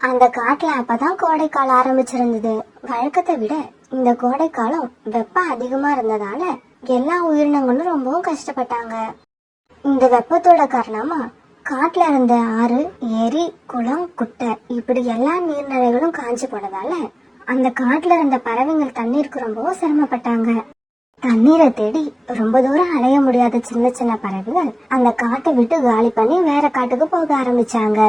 அந்த காட்டுல அப்பதான் கோடைக்காலம் ஆரம்பிச்சிருந்தது. வழக்கத்தை விட இந்த கோடைக்காலம் வெப்பம் அதிகமா இருந்ததால எல்லா உயிரினங்களும் ரொம்பவும் கஷ்டப்பட்டாங்க. இந்த வெப்பத்தோட காரணமா காட்டுல இருந்த ஆறு, ஏரி, குளம், குட்டை இப்படி எல்லா நீர்நிலைகளும் காஞ்சு போனதால அந்த காட்டுல இருந்த பறவைகள் தண்ணீருக்கு ரொம்பவும் சிரமப்பட்டாங்க. தண்ணீரை தேடி ரொம்ப தூரம் அலைய முடியாத சின்ன சின்ன பறவைகள் அந்த காட்டை விட்டு காலி பண்ணி வேற காட்டுக்கு போக ஆரம்பிச்சாங்க.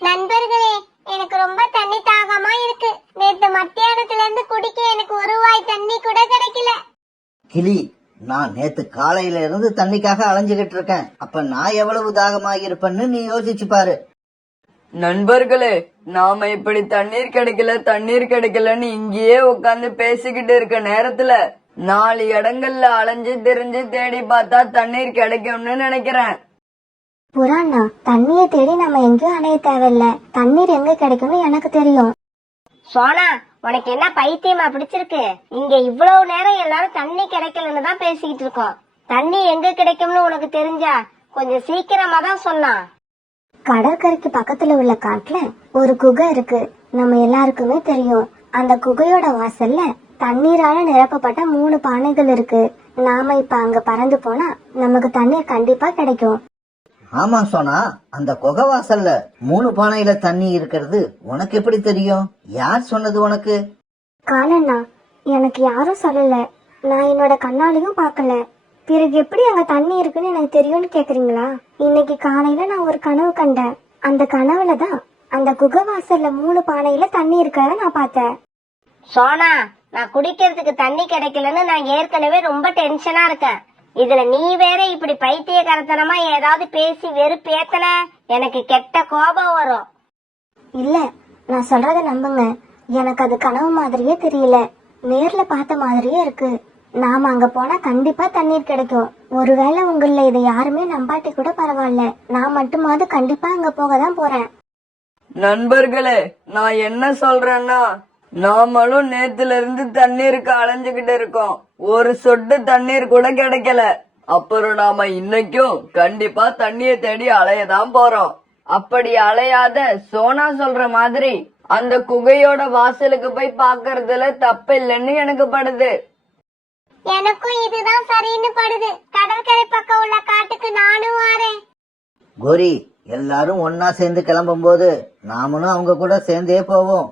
நண்பர்களே, எனக்கு ரொம்ப தண்ணி தாகமா இருக்கு. நேத்து மத்தியானத்துல இருந்து குடிக்க எனக்கு ஒரு வாய் தண்ணி கூட கிடைக்கல. கிளி, நான் நேத்து காலையில இருந்து தண்ணிக்காக அலைஞ்சுகிட்டு இருக்கேன். அப்ப நான் எவ்வளவு தாகமாக இருப்பேன்னு நீ யோசிச்சு பாரு. நண்பர்களே, நாம இப்படி தண்ணீர் கிடைக்கலன்னு இங்கேயே உட்காந்து பேசிக்கிட்டு இருக்க நேரத்துல 4 இடங்கள்ல அலைஞ்சு திரிஞ்சு தேடி பார்த்தா தண்ணீர் கிடைக்கும்னு நினைக்கிறேன். புறாண்ணா, தண்ணிய தேடி நம்ம எங்கேயும் அலைய தேவையில்ல. தண்ணீர் எங்க கிடைக்கும்னு எனக்கு தெரியும். சோனா, உனக்கு என்ன பைத்தியமா பிடிச்சிருக்கு? இங்க இவ்வளவு நேரம் எல்லாரும் தண்ணி கிடைக்கலன்னு தான் பேசிக்கிட்டு இருக்கோம். தண்ணி எங்க கிடைக்கும்னு உனக்கு தெரிஞ்சா கொஞ்சம் சீக்கிரமா தான் சொன்னான். கடற்கரைக்கு பக்கத்துல உள்ள காட்டுல ஒரு குகை இருக்கு. நம்ம எல்லாருக்குமே தெரியும். அந்த குகையோட வாசல்ல தண்ணீரால நிரப்பப்பட்ட 3 பானைகள் இருக்கு. நாம இப்ப அங்க பறந்து போனா நமக்கு தண்ணீர் கண்டிப்பா கிடைக்கும். ஆமா சோனா, அந்த குகை வாசல்ல 3 பானையில தண்ணி இருக்கிறது உனக்கு எப்படி தெரியும்? யார் சொன்னது உனக்கு? காலண்ணா, எனக்கு யாரும் சொல்லல. நான் என்னோட கண்ணாலையும் பாக்கல. பிறகு எப்படி அங்க தண்ணி இருக்குன்னு எனக்கு தெரியும்னு கேக்குறீங்களா? இன்னைக்கு காலையில நான் ஒரு கனவு கண்டேன். அந்த கனவுலதான் அந்த குகை வாசல்ல 3 பானையில தண்ணி இருக்கிறத நான் பார்த்தேன். சோனா, நான் குடிக்கிறதுக்கு தண்ணி கிடைக்கலன்னு நான் ஏற்கனவே ரொம்ப டென்ஷனா இருக்கேன். இதுல நீ வேற இப்படி பைத்தியக்காரத்தனமா ஏதாவது பேசி வெறுப்பேத்தன எனக்கு கெட்ட கோபம் வரும். இல்ல, நான் சொல்றத நம்புங்க. எனக்கு அது கனவு மாதிரியே தெரியல. நேர்ல பார்த்த மாதிரியே இருக்கு. நாம அங்க போனா கண்டிப்பா தண்ணீர் கிடைக்கும். ஒருவேளை உங்கள இதை யாருமே நம்பாட்டி கூட பரவாயில்ல. நான் மட்டுமாவது கண்டிப்பா அங்க போகதான் போறேன். நண்பர்களே, நான் என்ன சொல்றேன்னா, நாமளும் நேத்துல இருந்து தண்ணீருக்கு அலைஞ்சுகிட்டு இருக்கோம். ஒரு சொட்டு தண்ணீர் கூட கிடைக்கல. அப்புறம் நாம இன்னைக்கும் கண்டிப்பா தண்ணிய தேடி அலையதான் போறோம். அப்படி அலையாத சோனா சொல்ற மாதிரி அந்த குகையோட வாசலுக்கு போய் பாக்குறதுல தப்பு இல்லைன்னு எனக்கு படுது. எனக்கும் இதுதான் சரின்னு படுது. கடற்கரை பக்கம் உள்ள காட்டுக்கு நானும் வாரேன். கோரி, எல்லாரும் ஒன்னா சேர்ந்து கிளம்பும் போது நாமளும் அவங்க கூட சேர்ந்தே போவோம்.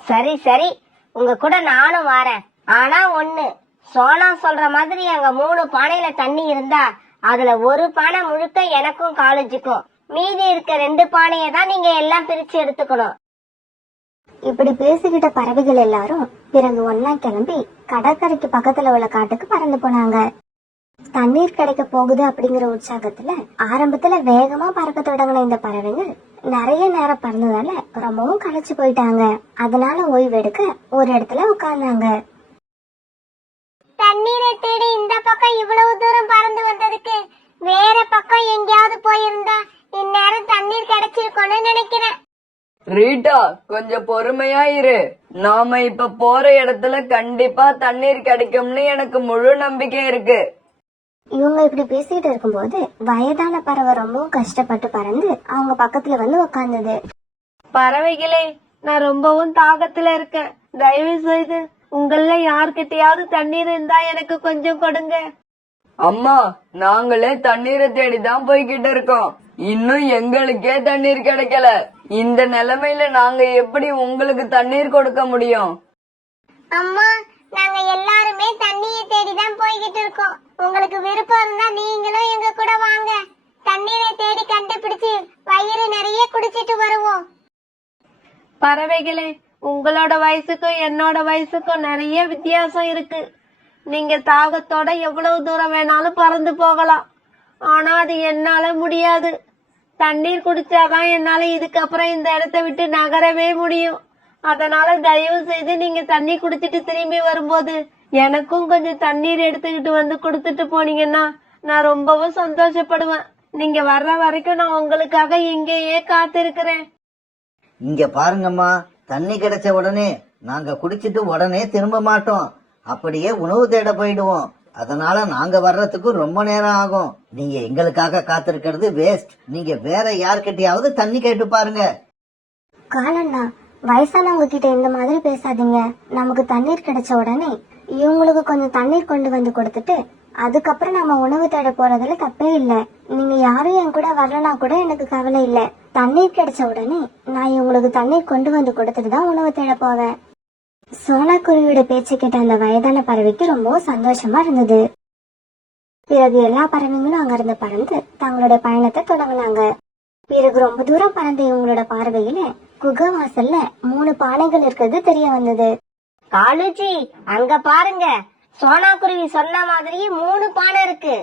சரி சரி, உங்க கூட நானும் வாரேன். ஆனா ஒண்ணு, சோனா சொல்ற மாதிரி அங்க 3 பானையில தண்ணி இருந்தா அதுல ஒரு பானை முழுக்க எனக்கும் காலேஜுக்கும், மீதி இருக்க 2 பானையை தான் நீங்க எல்லாம் பிரிச்சு எடுத்துக்கணும். இப்படி பேசிக்கிட்ட பறவைகள் எல்லாரும் பிறகு ஒன்னா கிளம்பி கடற்கரைக்கு பக்கத்துல உள்ள காட்டுக்கு பறந்து போனாங்க. தண்ணீர் கிடைக்க போகுது அப்படிங்கிற உற்சாகத்துல ஆரம்பத்துல வேகமா பறக்க தொடங்கின இந்த பறவைகள் நிறைய நேரம் பறந்ததால ரொம்பவும் களைச்சு போயிட்டாங்க. அதனால ஓய்வெடுக்க ஒரு இடத்துல உட்கார்ந்தாங்க. தண்ணீரை தேடி இந்த பக்கம் இவ்வளவு தூரம் பறந்து வந்ததுக்கு வேற பக்கம் எங்கேயாவது போயிருந்தா இந்நேரம் தண்ணீர் கிடைச்சிருக்கும்னு நினைக்கிறேன். ரீட்டா, கொஞ்சம் பொறுமையா இரு. நாம இப்ப போற இடத்துல கண்டிப்பா தண்ணீர் கிடைக்கும்னு எனக்கு முழு நம்பிக்கை இருக்கு. இவங்க இப்படி பேசிட்டு இருக்கும்போது வயதான பறவை ரொம்பவும் கஷ்டப்பட்டு பறந்து அவங்க பக்கத்துல வந்து உட்கார்ந்தது. பறவைகளே, நான் ரொம்பவும் தாகத்துல இருக்கேன். தயவு செய்து உங்கள யார்கிட்டயாவது தண்ணீர் இருந்தா எனக்கு கொஞ்சம் கொடுங்க. அம்மா, நாங்களே தண்ணீரை தேடிதான் போய்கிட்டு இருக்கோம். இன்னும் எங்களுக்கே தண்ணீர் கிடைக்கல. இந்த நிலைமையில நாங்க எப்படி உங்களுக்கு தண்ணீர் கொடுக்க முடியும்? அம்மா, நாங்க எல்லாருமே தண்ணியை தேடிதான் போய்கிட்டு இருக்கோம். உங்களுக்கு விருப்பம் இருந்தா நீங்களும் எங்க கூட வாங்க. தண்ணீரை தேடி கண்டுபிடிச்சு வயிறு நிறைய குடிச்சிட்டு வருவோம். பறவைகளே, உங்களோட வயசுக்கும் என்னோட வயசுக்கும் நிறைய வித்தியாசம் இருக்கு. நீங்க தாகத்தோட எவ்வளவு தூரம் வேணாலும் பறந்து போகலாம். ஆனா அது என்னால முடியாது. தண்ணீர் குடிச்சாதான் என்னால இதுக்கப்புறம் இந்த இடத்த விட்டு நகரவே முடியும். அதனால தயவு செய்து நீங்க தண்ணி குடிச்சிட்டு திரும்பி வரும்போது எனக்கும் கொஞ்சம் தண்ணீர் எடுத்துக்கிட்டு வந்து கொடுத்துட்டு போனீங்கன்னா நான் ரொம்பவும் சந்தோஷப்படுவேன். நீங்க வர்ற வரைக்கும் நான் உங்களுக்காக இங்கேயே காத்திருக்கிறேன். இங்க பாருங்கம்மா, தண்ணி கிடைச்ச உடனே நாங்க குடிச்சிட்டு உடனே திரும்ப மாட்டோம். அப்படியே உணவு தேட போயிடுவோம். அதனால நாங்க வர்றதுக்கு ரொம்ப நேரம் ஆகும். நீங்க எங்களுக்காக காத்திருக்கிறது வேஸ்ட். நீங்க வேற யார்கிட்டயாவது தண்ணி கேட்டு பாருங்க. காலண்ணா, வயசானவங்க கிட்ட இந்த மாதிரி பேசாதீங்க. நமக்கு தண்ணீர் கிடைச்ச உடனே இவங்களுக்கு கொஞ்சம் தண்ணீர் கொண்டு வந்து கொடுத்துட்டு அதுக்கப்புறம் நம்ம உணவு தேட போறதுல தப்பே இல்ல. நீங்க யாரும் என் கூட வரலனா கூட எனக்கு கவலை இல்ல. தண்ணீர் கிடைச்ச உடனே நான் இவங்களுக்கு தண்ணீர் கொண்டு வந்து கொடுத்துட்டு தான் உணவு தேட போவேன். சோனா குருவியோட பேச்சு கேட்ட அந்த வயதான பறவைக்கு ரொம்பவும் சந்தோஷமா இருந்தது. பிறகு எல்லா பறவைங்களும் அங்கிருந்து பறந்து தங்களுடைய பயணத்தை தொடங்கினாங்க. பிறகு ரொம்ப தூரம் பறந்த இவங்களோட பார்வையில குகை வாசல்ல 3 பானைகள் இருக்கிறது தெரிய வந்தது. காலுஜி, அங்க பாருங்க, சோனா குருவி சொன்ன மாதிரியே 3 பானை இருக்கு.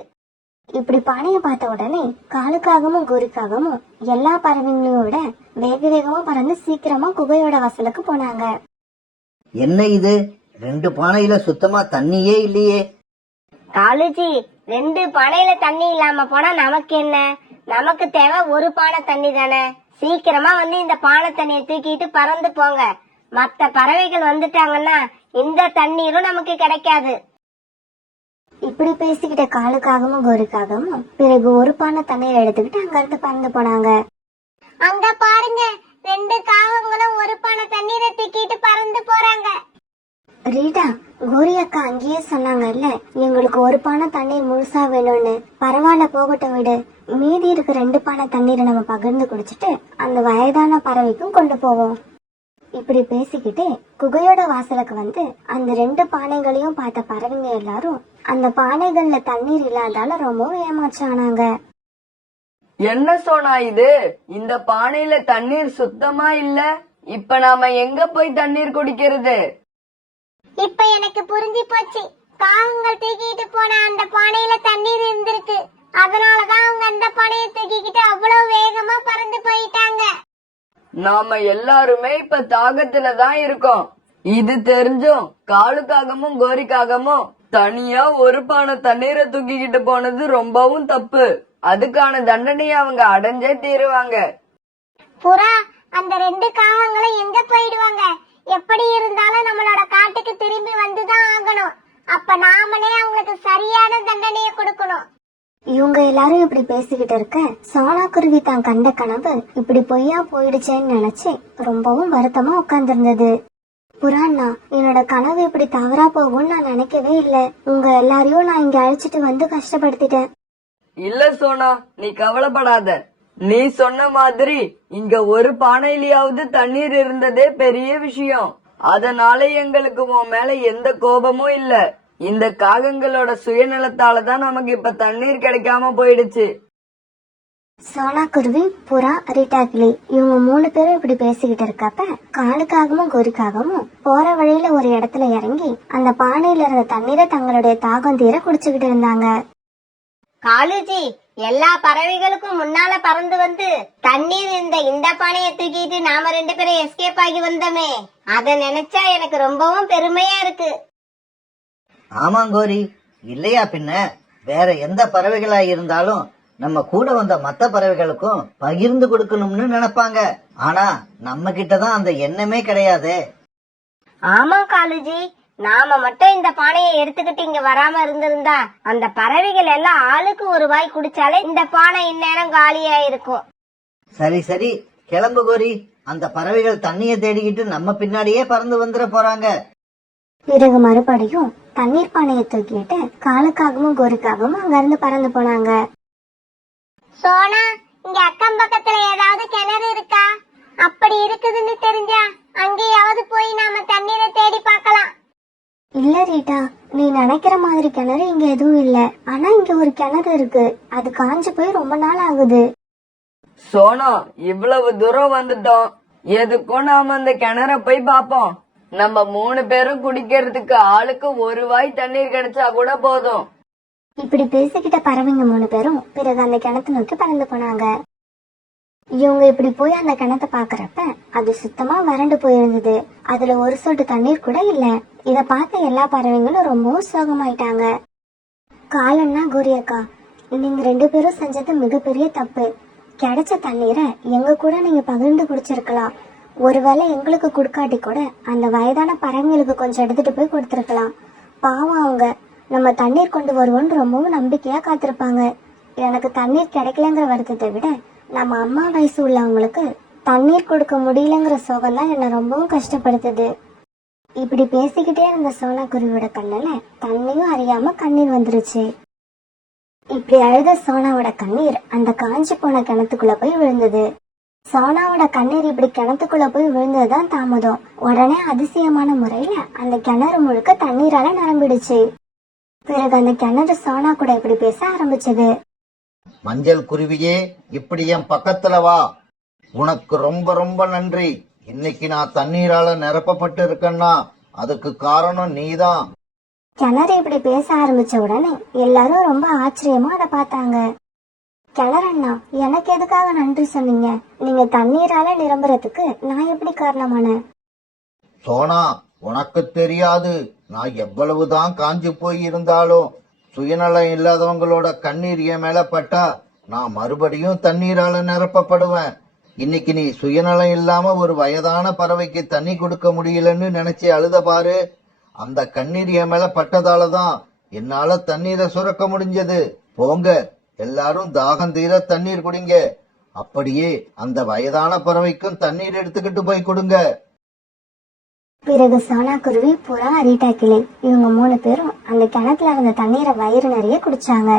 இப்படி பானையை பார்த்த உடனே காலுக்காகவும் கோரிக்காகவும் எல்லா பறவைங்களையும் விட வேக வேகமா பறந்து சீக்கிரமா குகையோட வாசலுக்கு போனாங்க. என்ன இது, 2 பானையில சுத்தமா தண்ணியே இல்லையே. காலுஜி, 2 பானையில தண்ணி இல்லாம போனா நமக்கு என்ன? நமக்கு தேவை 1 பானை தண்ணி தானே. சீக்கிரமா வந்து இந்த பானை தண்ணியை தூக்கிட்டு பறந்து போங்க. மத்த பறவைகள் வந்துட்டாங்கன்னா இந்த தண்ணீரும் நமக்கு கிடைக்காது. இப்படி பேசிக்கிட்ட காலுக்காகவும் கோரிக்காகவும் பிறகு 1 பானை தண்ணீர் எடுத்துக்கிட்டு அங்கிருந்து பறந்து போனாங்க. அங்க பாருங்க, 2 காகங்களும் 1 பானை தண்ணீரை தூக்கிட்டு பறந்து போறாங்க. ரீட்டா, கோரி அக்கா அங்கேயே சொன்னாங்கல்ல, எங்களுக்கு 1 பானை தண்ணீர் முழுசா வேணும்னு. பரவாயில்ல, போகட்டும் விடு. மீதி இருக்க 2 பானை தண்ணீரை நம்ம பகிர்ந்து குடிச்சிட்டு அந்த வயதான பறவைக்கும் கொண்டு போவோம். இப்படி பேசிக்கிட்டு குகையோட வாசலுக்கு வந்து அந்த 2 பானைகளையும் பார்த்த பறவைங்க எல்லாரும் அந்த பானைகள்ல தண்ணீர் இல்லாதால ரொம்பவும் ஏமாற்றானாங்க. என்ன சோனா இது, இந்த பானையில தண்ணீர் சுத்தமா இல்ல. இப்ப நாம எங்க போய் தண்ணீர் குடிக்கிறது? இப்ப எனக்கு புரிஞ்சு போச்சு. காகங்கள் தூக்கிட்டு போன அந்த பானையில தண்ணீர் இருந்திருக்கு. அதனாலதான் அவங்க அந்த பானையை தூக்கிக்கிட்டு அவ்வளவு வேகமா பறந்து போயிட்டாங்க. நாம எல்லாருமே இப்ப தாகத்துல தான் இருக்கோம். இது தெரிஞ்சும் காலுக்காகவும் கோரிக்காகவும் தனியா 1 பானை தண்ணீரை தூக்கிக்கிட்டு போனது ரொம்பவும் தப்பு. அதுக்கான தண்டனையை அவங்க அடைஞ்சே தீருவாங்க. புறா, அந்த 2 காகங்களும் எங்க போயிடுவாங்க? எப்படி இருந்தாலும் நம்மளோட காட்டுக்கு திரும்பி வந்துதான் ஆகணும். அப்ப நாமளே அவங்களுக்கு சரியான தண்டனையை கொடுக்கணும். இவங்க எல்லாரும் இப்படி பேசிக்கிட்டு இருக்க சோனா குருவி தான் கண்ட கனவு இப்படி பொய்யா போயிடுச்சேன்னு நினைச்சு ரொம்பவும் வருத்தமா உட்கார்ந்திருந்தது. புறாண்ணா, என்னோட கனவு இப்படி தவறா போகும்னு நான் நினைக்கவே இல்ல. உங்க எல்லாரையும் நான் இங்க அழைச்சிட்டு வந்து கஷ்டப்படுத்திட்டேன். இல்ல சோனா, நீ கவலைப்படாத. நீ சொன்ன மாதிரி இங்க 1 பானையிலயாவது தண்ணீர் இருந்ததே பெரிய விஷயம். அதனால எங்களுக்கு உன் மேல எந்த கோபமும் இல்ல. இந்த காகங்களோட சுயநலத்தாலதான் நமக்கு இப்ப தண்ணீர் கிடைக்காம போயிடுச்சு. சோனா குருவி, புறா, ரிட்டாக்கிளி இவங்க 3 பேரும் இப்படி பேசிக்கிட்டு இருக்கப்ப காலுக்காகவும் கோரிக்காகவும் போற வழியில ஒரு இடத்துல இறங்கி அந்த பானையில இருந்த தண்ணீரை தங்களுடைய தாகம் தீர குடிச்சுக்கிட்டு இருந்தாங்க. காலுஜி, எல்லா பறவைகளுக்கும் முன்னால பறந்து வந்து தண்ணீர் இந்த பானையை தூக்கிட்டு நாம 2 பேரும் எஸ்கேப் ஆகி வந்தோமே, அத நினைச்சா எனக்கு ரொம்பவும் பெருமையா இருக்கு. ஆமாங்கோரி, இல்லையா பின்ன. வேற எந்த பறவைகளா இருந்தாலும் நம்ம கூட வந்த மத்த பறவைகளுக்கும் பகிர்ந்து கொடுக்கணும்னு நினைப்பாங்க. ஆனா நம்ம கிட்டதான் அந்த எண்ணமே கிடையாதே. ஆமா காலுஜி, நாம மட்டும் இந்த பானையை எடுத்துக்கிட்டு இங்க வராம இருந்திருந்தா அந்த பறவைகள் எல்லாம் ஆளுக்கு 1 வாய் குடிச்சாலே இந்த பானை இந்நேரம் காலியா இருக்கும். சரி சரி, கிளம்பு கோரி. அந்த பறவைகள் தண்ணியை தேடிக்கிட்டு நம்ம பின்னாடியே பறந்து வந்துட போறாங்க. பிறகு மறுபடியும் தண்ணீர் பானையை தூக்கிட்டு காலுக்காகவும் கோரிக்காகவும் அங்கிருந்து பறந்து போனாங்க. சோனா, இங்க அக்கம் பக்கத்துல ஏதாவது கிணறு இருக்கா? அப்படி இருக்குதுன்னு தெரிஞ்சா அங்கேயாவது போய் நாம தண்ணீரை தேடி பார்க்கலாம். இல்ல ரீட்டா, நீ நினைக்கிற மாதிரி கிணறு இங்க எதுவும் இல்ல. ஆனா இங்க ஒரு கிணறு இருக்கு. அது காஞ்சு போய் ரொம்ப நாள் ஆகுது. சோனா, இவ்வளவு தூரம் வந்துட்டோம். எதுக்கும் நாம அந்த கிணற போய் பாப்போம். நம்ம 3 பேரும் குடிக்கிறதுக்கு ஆளுக்கு 1 வாய் தண்ணீர் கிடைச்சா கூட போதும். இப்படி பேசிக்கிட்ட பறவைங்க 3 பேரும் பிறகு அந்த கிணத்து நோக்கி பறந்து போனாங்க. இவங்க இப்படி போய் அந்த கிணத்தை பாக்குறப்ப அது சுத்தமா வறண்டு போயிருந்தது. அதுல ஒரு சொட்டு தண்ணீர் கூட இல்ல. இத பார்த்த எல்லா பறவைங்களும் ரொம்பவும் சோகமாயிட்டாங்க. காலன்னா கோரியக்கா, நீங்க 2 பேரும் செஞ்சது மிகப்பெரிய தப்பு. கிடைச்ச தண்ணீரை எங்க கூட நீங்க பகிர்ந்து குடிச்சிருக்கலாம். ஒருவேளை எங்களுக்கு கொடுக்காட்டி கூட அந்த வயதான பறவைங்களுக்கு கொஞ்சம் எடுத்துட்டு போய் கொடுத்துருக்கலாம். பாவம், அவங்க நம்ம தண்ணீர் கொண்டு வருவோம்னு ரொம்பவும் நம்பிக்கையா காத்திருப்பாங்க. எனக்கு தண்ணீர் கிடைக்கலங்கிற வருத்தத்தை விட நம்ம அம்மா வயசு உள்ளவங்களுக்கு தண்ணீர் கொடுக்க முடியலங்கிற சோகம் தான் என்ன ரொம்பவும் கஷ்டப்படுத்துது. இப்படி பேசிக்கிட்டே இருந்த சோனா குருவியோட கண்ணுல தண்ணியும் அறியாம கண்ணீர் வந்துருச்சு. இப்படி அழுத சோனாவோட கண்ணீர் அந்த காஞ்சி போன கிணத்துக்குள்ள போய் விழுந்தது. சோனாவோட கண்ணீர் இப்படி கிணத்துக்குள்ள போய் விழுந்ததுதான் தாமதம். உடனே அதிசயமான முறையில அந்த கிணறு முழுக்க தண்ணீரால நிரம்பிடுச்சு. பிறகு அந்த கிணறு சோனா கூட இப்படி பேச ஆரம்பிச்சது. மஞ்சள் குருவியே, இப்படி என் பக்கத்துல வா. உனக்கு ரொம்ப ரொம்ப நன்றி. இன்னைக்கு நான் தண்ணீரால நிரப்பப்பட்டு இருக்கேன்னா அதுக்கு காரணம் நீதான். கிணறு இப்படி பேச ஆரம்பிச்ச உடனே எல்லாரும் ரொம்ப ஆச்சரியமா அதை பார்த்தாங்க. கிணறண்ணா, எனக்கு எதுக்காக நன்றி சொன்னீங்க? நீங்க தண்ணீரால நிரம்புறதுக்கு நான் எப்படி காரணமானேன்? சோனா, உனக்கு தெரியாது, நான் எவ்வளவுதான் காஞ்சு போய் இருந்தாலும் சுயநலம் இல்லாதவங்களோட கண்ணீர் என் மேல பட்டா நான் மறுபடியும் தண்ணீரால நிரப்பப்படுவேன். இன்னைக்கு நீ சுயநலம் இல்லாம ஒரு வயதான பறவைக்கு தண்ணி கொடுக்க முடியலன்னு நினைச்சு அழுத பாரு. அந்த கண்ணீர் என் மேல பட்டதாலதான் என்னால தண்ணீரை சுரக்க முடிஞ்சது. போங்க, எல்லாரும் தாகம் தீர தண்ணீர் குடிங்க. அப்படியே அந்த வயதான பறவைக்கும் தண்ணீர் எடுத்துக்கிட்டு போய் கொடுங்க. பிறகு சோனா குருவி, புறா, ரீட்டா கிளி இவங்க 3 பேரும் அந்த கிணத்துல இருந்த தண்ணீரை வயிறு நிறைய குடிச்சாங்க.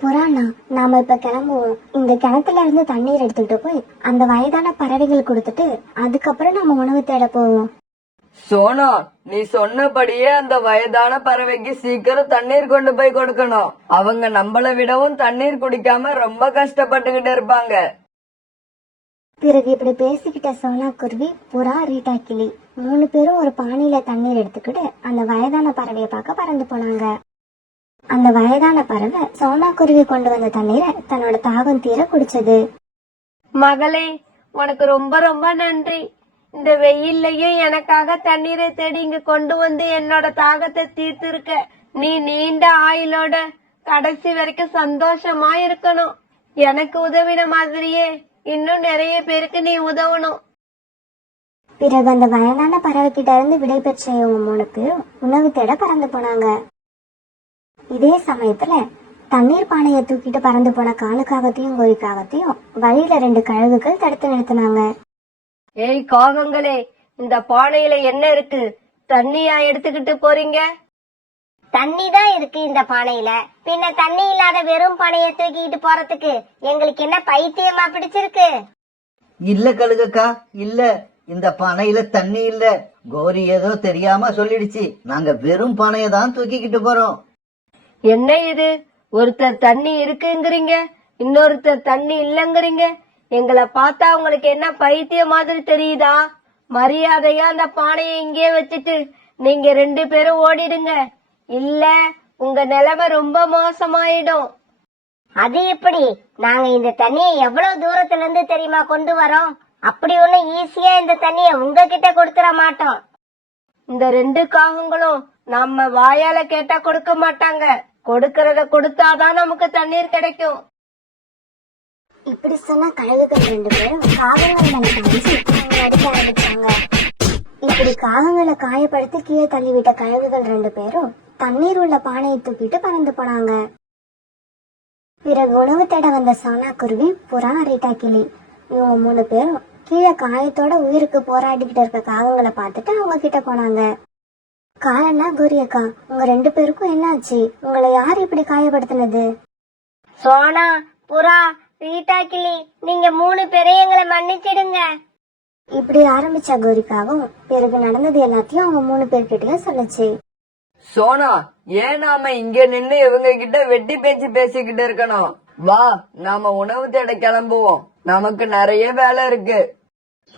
புறாண்ணா, நாம இப்ப கிளம்புவோம். இந்த கிணத்துல இருந்து தண்ணீர் எடுத்துக்கிட்டு போய் அந்த வயதான பறவைகள் கொடுத்துட்டு அதுக்கப்புறம் நம்ம உணவு தேட போவோம். சோனா, நீ சொன்னபடியே அந்த வயதான பறவைக்கு சீக்கிரம் தண்ணீர் கொண்டு போய் கொடுக்கணும். அவங்க நம்மள விடவும் தண்ணீர் குடிக்காம ரொம்ப கஷ்டப்பட்டுக்கிட்டு இருப்பாங்க. பிறகு இப்படி பேசிக்கிட்ட சோனா குருவி, புறா, ரீட்டா கிளி 3 பேரும் ஒரு பானையில தண்ணீர் எடுத்துக்கிட்டு அந்த வயதான பறவையை பார்க்க பறந்து போனாங்க. அந்த வயதான பறவை சோனா குருவி கொண்டு வந்த தண்ணீரை தன்னோட தாகம் தீர குடிச்சது. மகளே, உனக்கு ரொம்ப ரொம்ப நன்றி. இந்த வெயில்லையும் எனக்காக தண்ணீரை தேடி இங்க கொண்டு வந்து என்னோட தாகத்தை தீர்த்திருக்க. நீ நீண்ட ஆயுளோட கடைசி வரைக்கும் சந்தோஷமா இருக்கணும். எனக்கு உதவின மாதிரியே இன்னும் நிறைய பேருக்கு நீ உதவணும். பிறகு அந்த வயதான பறவை கிட்ட இருந்து விடை பெற்ற இவங்க 3 பேரும் உணவு தேட பறந்து போனாங்க. இதே சமயத்துல தண்ணீர் பானையை தூக்கிட்டு பறந்து போன காலுக்காகத்தையும் கோரிக்காகத்தையும் வழியில 2 கழுகுகள் தடுத்து நிறுத்தினாங்க. ஏய் காகங்களே, இந்த பானையில என்ன இருக்கு? தண்ணியா எடுத்துக்கிட்டு போறீங்க? தண்ணி தான் இருக்கு இந்த பானையில. பின்ன தண்ணி இல்லாத வெறும் பானையை தூக்கிட்டு போறதுக்கு எங்களுக்கு என்ன பைத்தியமா பிடிச்சிருக்கு? இல்ல கழுகக்கா, இல்ல, இந்த பானையில தண்ணி இல்ல. கோரி ஏதோ தெரியாம சொல்லிடுச்சு. நாங்க வெறும் பானையை தான் தூக்கிக்கிட்டு போறோம். என்ன இது? ஒருத்தர் தண்ணி இருக்குங்கிறீங்க, இன்னொருத்தர் தண்ணி இல்லங்கிறீங்க. எங்களை பார்த்தா உங்களுக்கு என்ன பைத்தியம் மாதிரி தெரியுதா? மரியாதையா அந்த பானையை இங்கே வச்சுட்டு நீங்க 2 பேரும் ஓடிடுங்க. இல்ல உங்க நிலைமை ரொம்ப மோசமாயிடும். அது எப்படி? நாங்க இந்த தண்ணியை எவ்வளவு தூரத்துல இருந்து தெரியுமா கொண்டு வரோம்? அப்படி ஒண்ணு ஈஸியா இந்த தண்ணிய உங்ககிட்ட கொடுத்துட மாட்டோம். இந்த 2 காகங்களும் நம்ம வாயால கேட்டா கொடுக்க மாட்டாங்க. கொடுக்கறத கொடுத்தாதான் நமக்கு தண்ணீர் கிடைக்கும். இப்படி சொன்ன கழுகுகள் 2 பேரும் காகங்கள் மேல பாய்ச்சி அவங்களை அடிக்க ஆரம்பிச்சாங்க. இப்படி காகங்களை காயப்படுத்தி கீழே தள்ளிவிட்ட கழுகுகள் 2 பேரும் தண்ணீர் உள்ள பானையை தூக்கிட்டு பறந்து போனாங்க. பிறகு உணவு தேட வந்த சோனா குருவி, புறா, ரீட்டா கிளி இவங்க 3 பேரும் கீழே காயத்தோட உயிருக்கு போராடிக்கிட்டு இருக்க காகங்களை பார்த்துட்டு அவங்க கிட்ட போனாங்க. காரணா, கோரியக்கா, உங்க 2 பேருக்கும் என்னாச்சு? உங்களை யார் இப்படி காயப்படுத்தினது? சோனா, புறா, ரீட்டா கிளி, நீங்க 3 பேரையும் எங்களை மன்னிச்சிடுங்க. இப்படி ஆரம்பிச்ச கோரிக்காவும் பிறகு நடந்தது எல்லாத்தையும் அவங்க 3 பேர்கிட்டயும் சொல்லுச்சு. சோனா, ஏன் நாம இங்க நின்னு இவங்க கிட்ட வெட்டி பேச்சு பேசிக்கிட்டு இருக்கணும்? வா, நாம உணவு தேட கிளம்புவோம். நமக்கு நிறைய வேலை இருக்கு.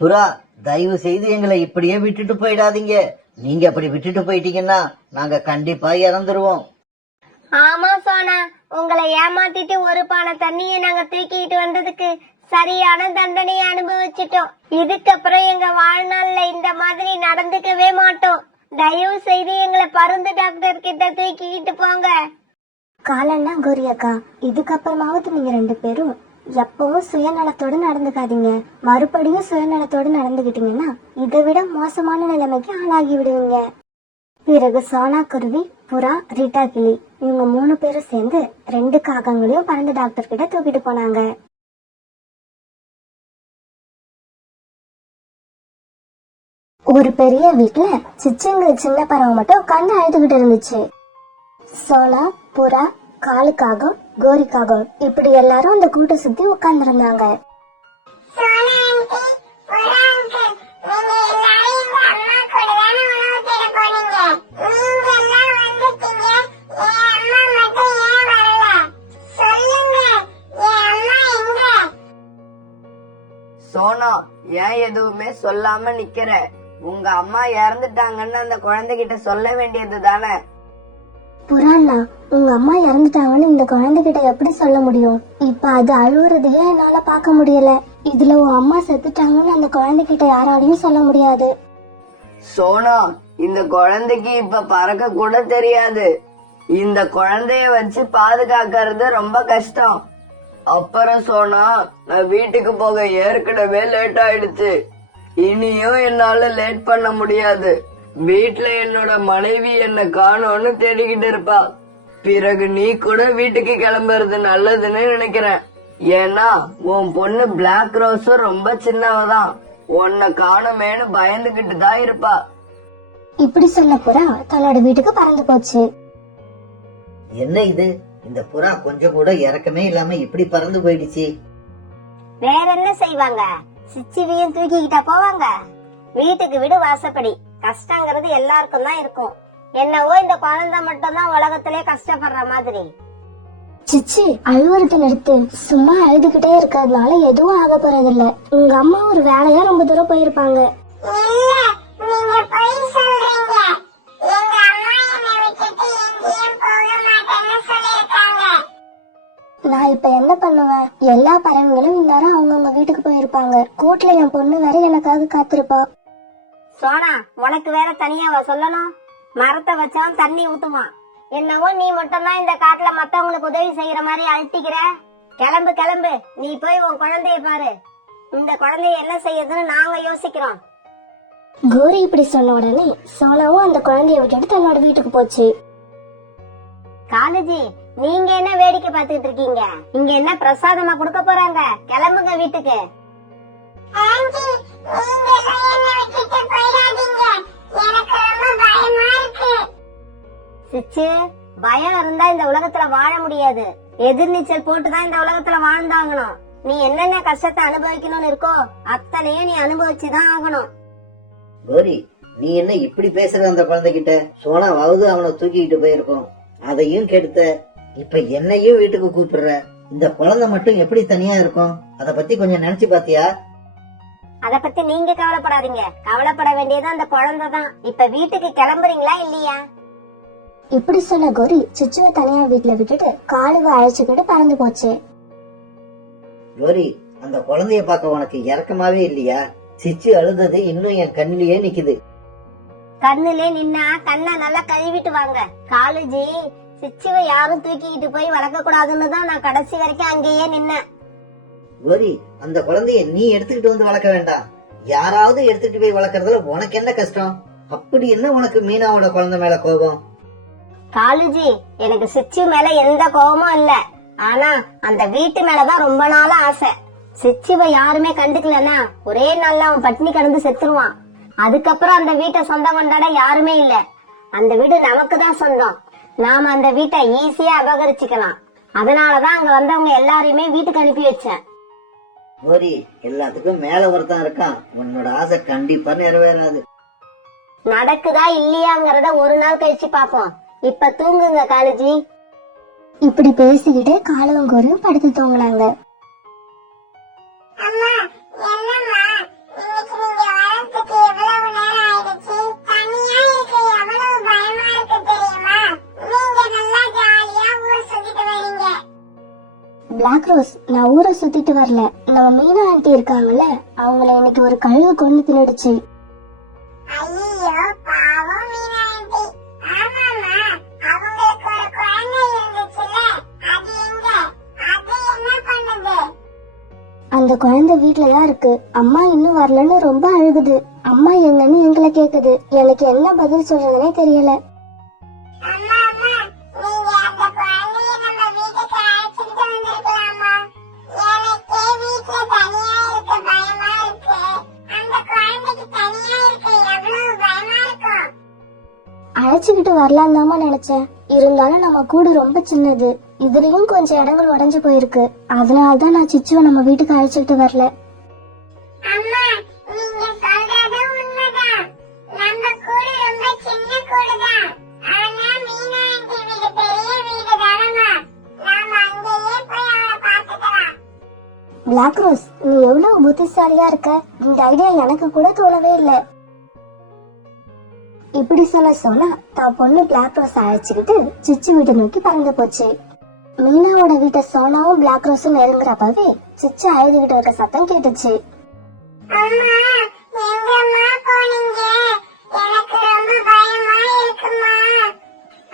புறா, தயவு செய்து எங்களை இப்படியே விட்டுட்டு போயிடாதீங்க. நீங்க அப்படி விட்டுட்டு போயிட்டீங்கன்னா நாங்க கண்டிப்பா இறந்துருவோம். ஆமா சோனா, உங்களை ஏமாத்திட்டு ஒரு பானை தண்ணியை நாங்க தூக்கிட்டு வந்ததுக்கு சரியான தண்டனையை அனுபவிச்சிட்டோம். இதுக்கப்புறம் எங்க வாழ்நாள்ல இந்த மாதிரி நடந்துக்கவே மாட்டோம். தயவு செய்து எங்களை பருந்து டாக்டர் கிட்ட தூக்கிக்கிட்டு போங்க. காலன்னா, கோரியக்கா, இதுக்கப்புறமாவது நீங்க 2 பேரும் எப்பவும் சுயநலத்தோடு நடந்துக்காதீங்க. மறுபடியும் சுயநலத்தோடு நடந்துகிட்டீங்கன்னா இதை விட மோசமான நிலைமைக்கு ஆளாகி விடுவீங்க. பிறகு சோனா குருவி, புறா, ரீட்டா கிளி இவங்க 3 பேரும் சேர்ந்து 2 காகங்களையும் பறந்து டாக்டர் கிட்ட தூக்கிட்டு போனாங்க. ஒரு பெரிய வீட்டுல சிச்சுங்கிற சின்ன பறவை மட்டும் உட்கார்ந்து அழுதுகிட்டு இருந்துச்சு. சோனா, புறா, காலுக்காகம், கோரிக்காகம் இப்படி எல்லாரும் அந்த கூட்டை சுத்தி உட்கார்ந்து இருந்தாங்க. சோனா, ஏன் எதுவுமே சொல்லாம நிக்கிற? உங்க அம்மா இறந்துட்டாங்கன்னு அந்த குழந்தைகிட்ட சொல்ல வேண்டியது தானே? புறாண்ணா, உங்க அம்மா இறந்துட்டாங்கன்னு இந்த குழந்தைகிட்ட எப்படி சொல்ல முடியும்? இப்ப அது அழுவுறதையே என்னால பார்க்க முடியல. இதுல உன் அம்மா செத்துட்டாங்கன்னு அந்த குழந்தைகிட்ட யாராலையும் சொல்ல முடியாது. சோனா, இந்த குழந்தைக்கு இப்ப பறக்க கூட தெரியாது. இந்த குழந்தைய வச்சு பாதுகாக்கிறது ரொம்ப கஷ்டம். அப்புறம் சோனா, நான் வீட்டுக்கு போக ஏற்கனவே லேட் ஆயிடுச்சு. இனியும் என்னால லேட் பண்ண முடியாது. வீட்டுல என்னோட மனைவி என்ன காணோன்னு தேடிக்கிட்டு இருப்பா. பிறகு நீ கூட வீட்டுக்கு கிளம்புறது நல்லதுன்னு நினைக்கிறேன். ஏன்னா உன் பொண்ணு பிளாக் ரோஸும் ரொம்ப சின்னவதான். உன்னை காணுமேனு பயந்துகிட்டு தான் இருப்பா. இப்படி சொல்ல புறா தன்னோட வீட்டுக்கு பறந்து போச்சு. என்ன இது? இந்த புறா கொஞ்சம் கூட இறக்கமே இல்லாம இப்படி பறந்து போயிடுச்சு. வேற என்ன செய்வாங்க? சிச்சுவியும் தூக்கிக்கிட்டா போவாங்க? வீட்டுக்கு வீடு வாசப்படி. கஷ்டங்கிறது எல்லாருக்கும் தான் இருக்கும். என்னவோ இந்த குழந்தை மட்டும் தான் உலகத்திலே கஷ்டப்படுற மாதிரி. சிச்சி, அழுவுறத நிறுத்து. சும்மா அழுதுகிட்டே இருக்கிறதுனால எதுவும் ஆக போறதில்ல. உங்க அம்மா ஒரு வேலையா ரொம்ப தூரம் போயிருப்பாங்க. நான் இப்ப என்ன பண்ணுவேன்? எல்லா பறவைகளும் இந்நேரம் அவங்கவுங்க வீட்டுக்கு போயிருப்பாங்க. கூட்டுல என் பொண்ணு வேற எனக்காக காத்திருப்பா. சோனா, உனக்கு வேற தனியாவா சொல்லணும்? மரத்தை வச்சான் தண்ணி ஊத்துவான். என்னவோ நீ மட்டும் தான் இந்த காட்டுல மத்தவங்களுக்கு உதவி செய்யற மாதிரி அழுத்திக்கிற. கிளம்பு கிளம்பு, நீ போய் உன் குழந்தைய பாரு. இந்த குழந்தைய என்ன செய்யுதுன்னு நாங்க யோசிக்கிறோம். கோரி இப்படி சொன்ன உடனே சோனாவும் அந்த குழந்தைய விட்டுட்டு தன்னோட வீட்டுக்கு போச்சு. காலேஜி, நீங்க என்ன வேடிக்கை பார்த்துட்டு இருக்கீங்க? இங்க என்ன பிரசாதமா கொடுக்க போறாங்க? கிளம்புங்க வீட்டுக்கு. சிச்சு, பயம் இருந்தா இந்த உலகத்துல வாழ முடியாது. எதிர்நீச்சல் போட்டுதான் இந்த உலகத்துல வாழ்ந்தாகணும். நீ என்னென்ன கஷ்டத்தை அனுபவிக்கணும்னு இருக்கோ அத்தனையும் நீ அனுபவிச்சுதான் ஆகணும். கோரி, நீ என்ன இப்படி பேசுற? அந்த குழந்தைகிட்ட சோனாவாவது அவனை தூக்கிக்கிட்டு போயிருக்கோம், அதையும் கெடுத்த. இப்ப என்னையும் வீட்டுக்கு கூப்பிடுற. இந்த குழந்தை மட்டும் எப்படி தனியா இருக்கும்? அத பத்தி கொஞ்சம் நினைச்சு பாத்தியா? அத பத்தி நீங்க கவலைப்படாதீங்க. கவலைப்பட வேண்டியது அந்த குழந்தை தான். இப்ப வீட்டுக்கு கிளம்புறீங்களா இல்லையா? இப்படி சொன்ன கோரி சிச்சுவை தனியா வீட்டுல விட்டுட்டு காலுவை அழைச்சுக்கிட்டு பறந்து போச்சு. கோரி, அந்த குழந்தைய பார்க்க உனக்கு இறக்கமாவே இல்லையா? சிச்சு அழுதது இன்னும் என் கண்ணிலேயே நிக்குது. கண்ணுலே நின்னா கண்ணை நல்லா கழுவிட்டு வாங்க. காலேஜி, சிச்சுவை யாரும் தூக்கிட்டு போய் வளர்க்க கூடாதுன்னு தான் நான் கடைசி வரைக்கும் அங்கேயே நின்னேன். கோரி, அந்த குழந்தைய நீ எடுத்துக்கிட்டு வந்து வளர்க்க வேண்டாம். யாராவது எடுத்துட்டு போய் வளர்க்கறதுல உனக்கு என்ன கஷ்டம்? அப்படி என்ன உனக்கு மீனாவோட குழந்தை மேல கோபம்? காலேஜி, எனக்கு சிச்சு மேல எந்த கோபமும் இல்ல. ஆனா அந்த வீட்டு மேலதான் ரொம்ப நாளா ஆசை. சிச்சுவை யாருமே கண்டுக்கலன்னா ஒரே நாள்ல அவன் பட்டினி கிடந்து செத்துருவான். அதுக்கப்புறம் அந்த வீட்டை சொந்தம் கொண்டாட யாருமே இல்ல. அந்த வீடு நமக்கு தான் சொந்தம். நாம அந்த வீட்டை ஈஸியா அபகரிச்சுக்கலாம். அதனாலதான் அங்க வந்தவங்க எல்லாரையுமே வீட்டுக்கு அனுப்பி வச்சேன். கோரி, எல்லாத்துக்கும் மேல ஒருத்தன் இருக்கான். உன்னோட ஆசை கண்டிப்பா நிறைவேறாது. நடக்குதா இல்லையாங்கிறத ஒரு நாள் கழிச்சு பாப்போம். இப்ப தூங்குங்க காலேஜி. இப்படி பேசிக்கிட்டே காலுவும் கோரியும் படுத்து தூங்கினாங்க. பிளாக் ரோஸ், நான் ஊரை சுத்திட்டு வரல. நம்ம மீனா ஆண்டி இருக்காங்கல்ல, அவங்கள இன்னைக்கு ஒரு கழுகு கொண்டு தின்னுடுச்சு. அந்த குழந்தை வீட்டுலதான் இருக்கு. அம்மா இன்னும் வரலன்னு ரொம்ப அழுகுது. அம்மா எங்கன்னு எங்களை கேக்குது. எனக்கு என்ன பதில் சொல்றதுனே தெரியல. அழைச்சுக்கிட்டு வரலாம் தாமா நினைச்சேன். இருந்தாலும் நம்ம கூடு ரொம்ப சின்னது, இதுலயும் கொஞ்சம் இடங்கள் உடைஞ்சு போயிருக்கு. அதனாலதான் நான் சிச்சுவை நம்ம வீட்டுக்கு அழைச்சுக்கிட்டு வரல. அம்மா, நீங்க சொல்றது உண்மைதான். நம்ம கூடு ரொம்ப சின்ன கூடுதான். ஆனா மீனா ஆண்டி வீடு பெரிய வீடு தானம்மா. நாம அங்கேயே போய் அவளை பார்த்துக்கலாம். பிளாக் ரோஸ், நீ எவ்வளவு புத்திசாலியா இருக்க. இந்த ஐடியா எனக்கு கூட தோணவே இல்ல. இப்படி சொன்ன சோனா தான் பொண்ணு பிளாக் ரோஸ் அழைச்சுக்கிட்டு சிச்சு வீட்டை நோக்கி பறந்து போச்சு. மீனாவோட வீட்டை சோனாவும் பிளாக் ரோஸும் நெருங்குறப்பவே சிச்சு அழுதுகிட்டு இருக்க சத்தம் கேட்டுச்சு. அம்மா, எங்கம்மா போனீங்க? எனக்கு ரொம்ப பயமா இருக்குமா.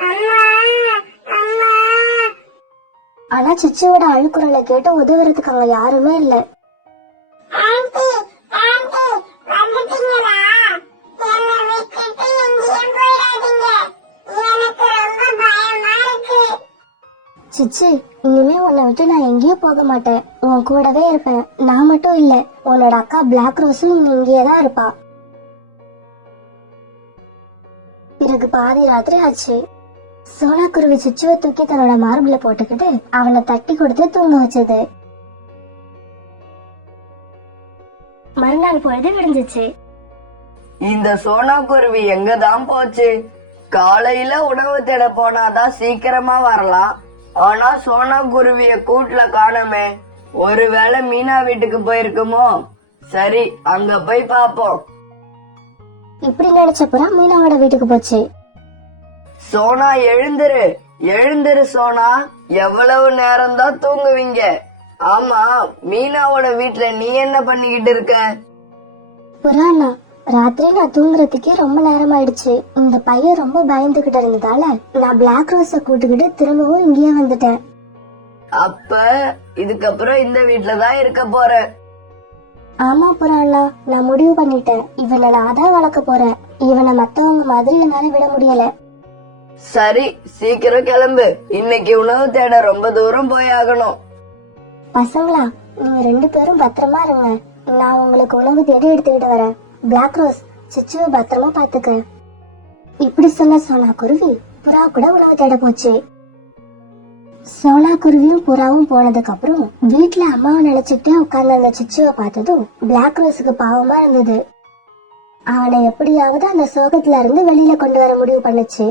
அம்மா, அம்மா. ஆனா சிச்சுவோட அழுக்குறலை கேட்டு உதவுறதுக்கு அங்க யாருமே இல்ல. ஆண்டி, ஆண்டி, வந்துட்டீங்களா? என்னை விட்டுட்டு எங்கேயும் போயிடாதீங்க. எனக்கு ரொம்ப பயமா இருக்கு. சிச்சு, இனிமே உன்னை விட்டு நான் எங்கேயும் போக மாட்டேன். உன் கூடவே இருப்பேன். நான் மட்டும் இல்ல, உன்னோட அக்கா பிளாக் ரோஸும் இனி இங்கேயேதான் இருப்பா. பிறகு பாதி ராத்திரி ஆச்சு. சோனா குருவி சிச்சுவை தூக்கி தன்னோட மார்பிள போட்டுக்கிட்டு அவனை தட்டி கொடுத்து தூங்க வச்சது. மறுநாள் பொழுது விடிஞ்சிச்சு. இந்த சோனா குருவி எங்கதான் போச்சு? காலையில உணவு தேட போனாதான் சீக்கிரமா வரலாம். ஆனா சோனா குருவிய கூட்டுல காணோமே. ஒருவேளை மீனா வீட்டுக்கு போயிருக்குமோ? சரி, அங்க போய் பாப்போம். இப்படி நினைச்சப்புறம் மீனாவோட வீட்டுக்கு போச்சு. சோனா, எழுந்திரு எழுந்திரு சோனா. எவ்வளவு நேரம் தான் தூங்குவீங்க? ஆமா, மீனாவோட வீட்டுல நீ என்ன பண்ணிக்கிட்டு இருக்க? புராணா, ராத்திரி நான் தூங்குறதுக்கே ரொம்ப நேரம் ஆயிடுச்சு. இந்த பையன் ரொம்ப பயந்துகிட்டு இருந்ததால நான் பிளாக் ரோஸ கூட்டுக்கிட்டு திரும்பவும் இங்கேயே வந்துட்டேன். அப்ப இதுக்கப்புறம் இந்த வீட்டுலதான் இருக்க போற? ஆமா புராணா, நான் முடிவு பண்ணிட்டேன். இவனை நான் தான் வளர்க்க போறேன். இவனை மத்தவங்க மாதிரி என்னால விட முடியல. சரி, சீக்கிரம் கிளம்பு. இன்னைக்கு உணவு தேட ரொம்ப தூரம் போய் ஆகணும். பசங்களா, நீங்க 2 பேரும் பத்திரமா இருங்க. நான் உங்களுக்கு உணவு தேடி எடுத்துக்கிட்டு வரேன். பிளாக் ரோஸ், சிச்சுவை பத்திரமா பாத்துக்க. இப்படி சொன்ன சோனா குருவி புறா கூட உணவு தேட போச்சு. சோனா குருவியும் புறாவும் போனதுக்கு அப்புறம் வீட்டுல அம்மாவை நினைச்சுக்கிட்டே உட்கார்ந்து அந்த சிச்சுவை பார்த்ததும் பிளாக் ரோஸுக்கு பாவமா இருந்தது. அவனை எப்படியாவது அந்த சோகத்துல இருந்து வெளியில கொண்டு வர முடிவு பண்ணுச்சு.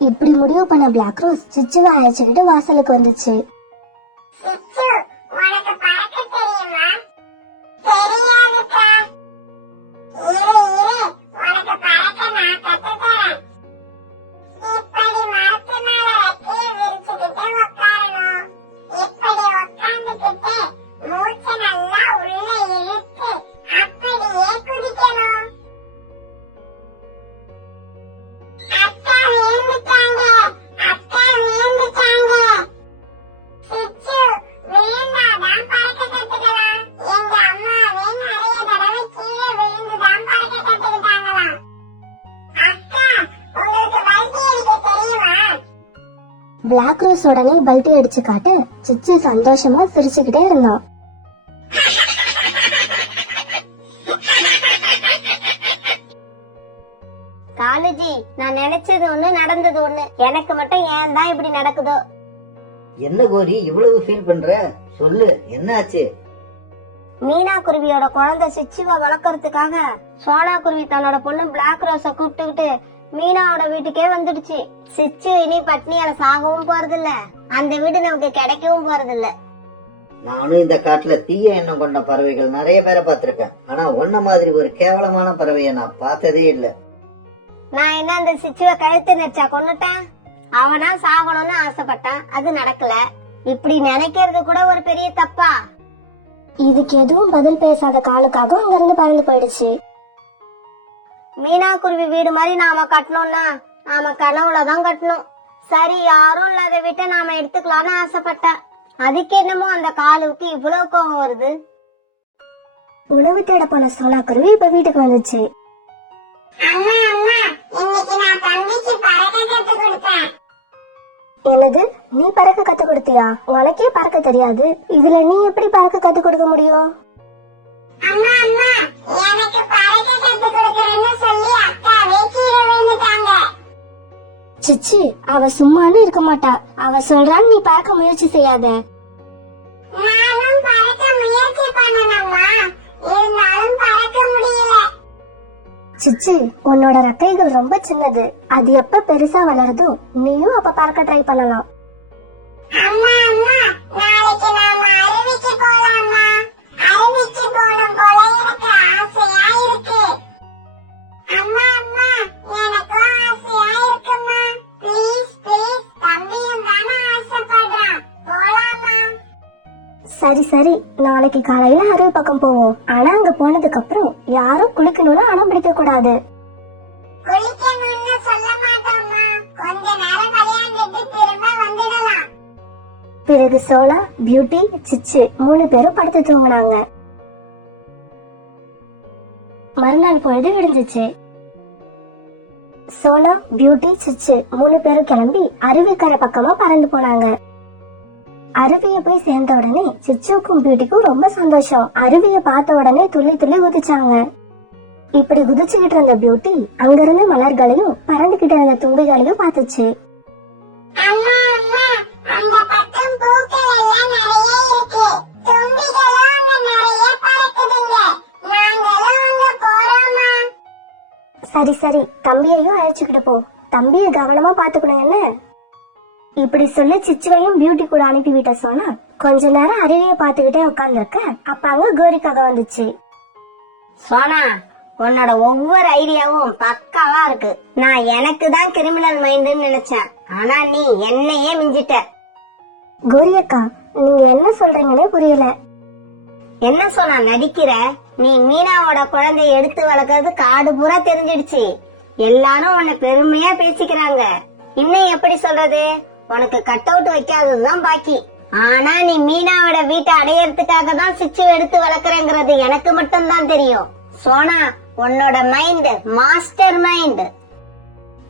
இப்படி முடிவு பண்ண பிளாக் ரோஸ் சிச்சுவை அழைச்சுக்கிட்டு வாசலுக்கு வந்துச்சு. சிச்சு, உனக்கு பறக்க தெரியுமா? தெரியாதுக்கா. இரு, உனக்கு பறக்க நான் கத்துத்தரேன். இப்படி மரத்து மேல ரெக்கையை விரிச்சுக்கிட்டு உட்காரணும். இப்படி உட்கார்ந்துக்கிட்டு மூச்சை நல்லா உள்ள இழுத்து அப்படியே குதிக்கணும். அக்கா விழுந்துட்டாங்க, அக்கா விழுந்துட்டாங்க. சிச்சு, விழுந்தாதான் பறக்க கத்துக்கலாம். எங்க அம்மாவே நிறைய தடவை கீழே விழுந்துதான் பறக்க கத்துக்கிட்டாங்களாம். அக்கா, உங்களுக்கு பல்டி அடிக்க தெரியுமா? பிளாக் ரோஸ் உடனே பல்ட்டி அடிச்சு காட்ட சிச்சு சந்தோஷமா சிரிச்சுக்கிட்டே இருந்தான். காலுஜி, நான் நினைச்சது ஒண்ணு, நடந்தது ஒண்ணு. எனக்கு மட்டும் ஏன் தான் இப்படி நடக்குதோ? என்ன கோரி இவ்வளவு ஃபீல் பண்ற? சொல்லு, என்ன ஆச்சு? மீனா குருவியோட குழந்தை சிச்சுவை வளர்க்கறதுக்காக சோனா குருவி தன்னோட பொண்ணு பிளாக் ரோஸ கூப்பிட்டுக்கிட்டு மீனாவோட வீட்டுக்கே வந்துடுச்சு. சிச்சு இனி பட்னியால சாகவும் போறதில்ல, அந்த வீடு நமக்கு கிடைக்கவும் போறதில்ல. நானும் இந்த காட்டுல தீய எண்ணம் கொண்ட பறவைகள் நிறைய பேரை பார்த்திருக்கேன். ஆனா உன்ன மாதிரி ஒரு கேவலமான பறவையை நான் பார்த்ததே இல்ல. நான் என்ன அந்த சிச்சுவை கழுத்து நெரிச்சா கொன்னுட்டேன்? அவனா சாகணும்னு ஆசைப்பட்டான், அது நடக்கல. இப்படி நினைக்கிறது கூட ஒரு பெரிய தப்பா? இதுக்கு எதுவும் பதில் பேசாத காலுக்காக அங்க இருந்து பறந்து போயிடுச்சு. மீனா குருவி வீடு மாதிரி நாம கட்டணும்னா நாம கனவுலதான் கட்டணும். சரி, யாரும் இல்லாத வீட்டை நாம எடுத்துக்கலாம்னு ஆசைப்பட்டேன். அதுக்கு என்னமோ அந்த காலுக்கு இவ்வளவு கோவம் வருது. உணவு தேட போன சோனா குருவி இப்ப வீட்டுக்கு வந்துச்சு. அம்மா, அம்மா, இன்னைக்கு நான் தம்பிக்கு பறக்க கத்து கொடுத்தேன். என்னது, நீ பறக்க கத்து கொடுத்தியா? உனக்கே பறக்க தெரியாது, இதுல நீ எப்படி பறக்க கத்து கொடுக்க முடியும்? அம்மா, அம்மா, எனக்கு பறக்க கத்து கொடுக்கறேன்னு சொல்லி அக்காவே கீழே விழுந்துட்டாங்க. சிச்சு, அவ சும்மானு இருக்க மாட்டா. அவ சொல்றான்னு நீ பறக்க முயற்சி செய்யாத. நானும் பறக்க முயற்சி பண்ணணும்மா, இருந்தாலும் பறக்க முடியல. சிச்சு, உன்னோட ரெக்கைகள் ரொம்ப சின்னது. அது எப்ப பெருசா வளருதோ நீயும் அப்ப பறக்க ட்ரை பண்ணலாம். அம்மா அம்மா, நாளைக்கு நாம அருவிக்கு போலாமா? அருவிக்கு போகணும் போல எனக்கு ஆசையா இருக்கு. அம்மா அம்மா, எனக்கும் ஆசையா இருக்குமா. ப்ளீஸ் ப்ளீஸ், தம்பியும் தானே ஆசைப்படுறான், போலாமா? சரி சரி, நாளைக்கு காலையில அருவி பக்கம் போவோம். ஆனா அங்க போனதுக்கு அப்புறம் யாரும் குளிக்கணும்னு அடம் பிடிக்க கூடாது. குளிக்கணும்னு சொல்ல மாட்டோம்மா, கொஞ்ச நேரம் விளையாண்டுட்டு திரும்ப வந்துடலாம். பிறகு சோனா, பியூட்டி, சிச்சு 3 பேரும் படுத்து தூங்கினாங்க. மறுநாள் பொழுது விடிஞ்சிச்சு. சோனா, பியூட்டி, சிச்சு 3 பேரும் கிளம்பி அருவிக்கரை பக்கமா பறந்து போனாங்க. அருவிய போய் சேர்ந்த உடனே சிச்சுக்கும் பியூட்டிக்கும் ரொம்ப சந்தோஷம். அருவிய பார்த்த உடனே துள்ளி துள்ளி குதிச்சாங்க. இப்படி குதிச்சுக்கிட்டு இருந்த பியூட்டி அங்கிருந்த மலர்களையும் பறந்துகிட்டு இருந்த தும்பிகளையும் பார்த்துச்சு. அம்மா அம்மா, அந்த பக்கம் பூக்கள் எல்லாம் நிறைய இருக்கு. தும்பிகளும் அங்க நிறைய பறக்குதுங்க. நாங்களும் அங்க போறோமா? சரி சரி, தம்பியையும் அழைச்சுக்கிட்டு போ. தம்பிய கவனமா பாத்துக்கணும் என்ன. இப்படி சொல்லி சிச்சுவையும் பியூட்டி கூட அனுப்பிவிட்ட சோனா கொஞ்ச நேரம் அருவியை பாத்துக்கிட்டே உட்கார்ந்துருக்க. அப்ப அங்க கோரிக்காக வந்துச்சு. சோனா, உன்னோட ஒவ்வொரு ஐடியாவும் பக்காவா இருக்கு. நான் எனக்கு தான் கிரிமினல் மைண்டுன்னு நினைச்சேன், ஆனா நீ என்னையே மிஞ்சிட்ட. கோரி அக்கா, நீங்க என்ன சொல்றீங்கன்னே புரியல. என்ன சோனா நடிக்கிற? நீ மீனாவோட குழந்தைய எடுத்து வளர்க்கறது காடு பூரா தெரிஞ்சிடுச்சு. எல்லாரும் உன்னை பெருமையா பேசிக்கிறாங்க. இன்னும் எப்படி சொல்றது, உனக்கு கட் அவுட் வைக்காததுதான் பாக்கி. ஆனா நீ மீனாவோட வீட்டை அடையறதுக்காக தான் சிச்சு எடுத்து வளர்க்கறேங்கிறது எனக்கு மட்டும் தான் தெரியும். சோனா, உன்னோட மைண்ட் மாஸ்டர் மைண்ட்.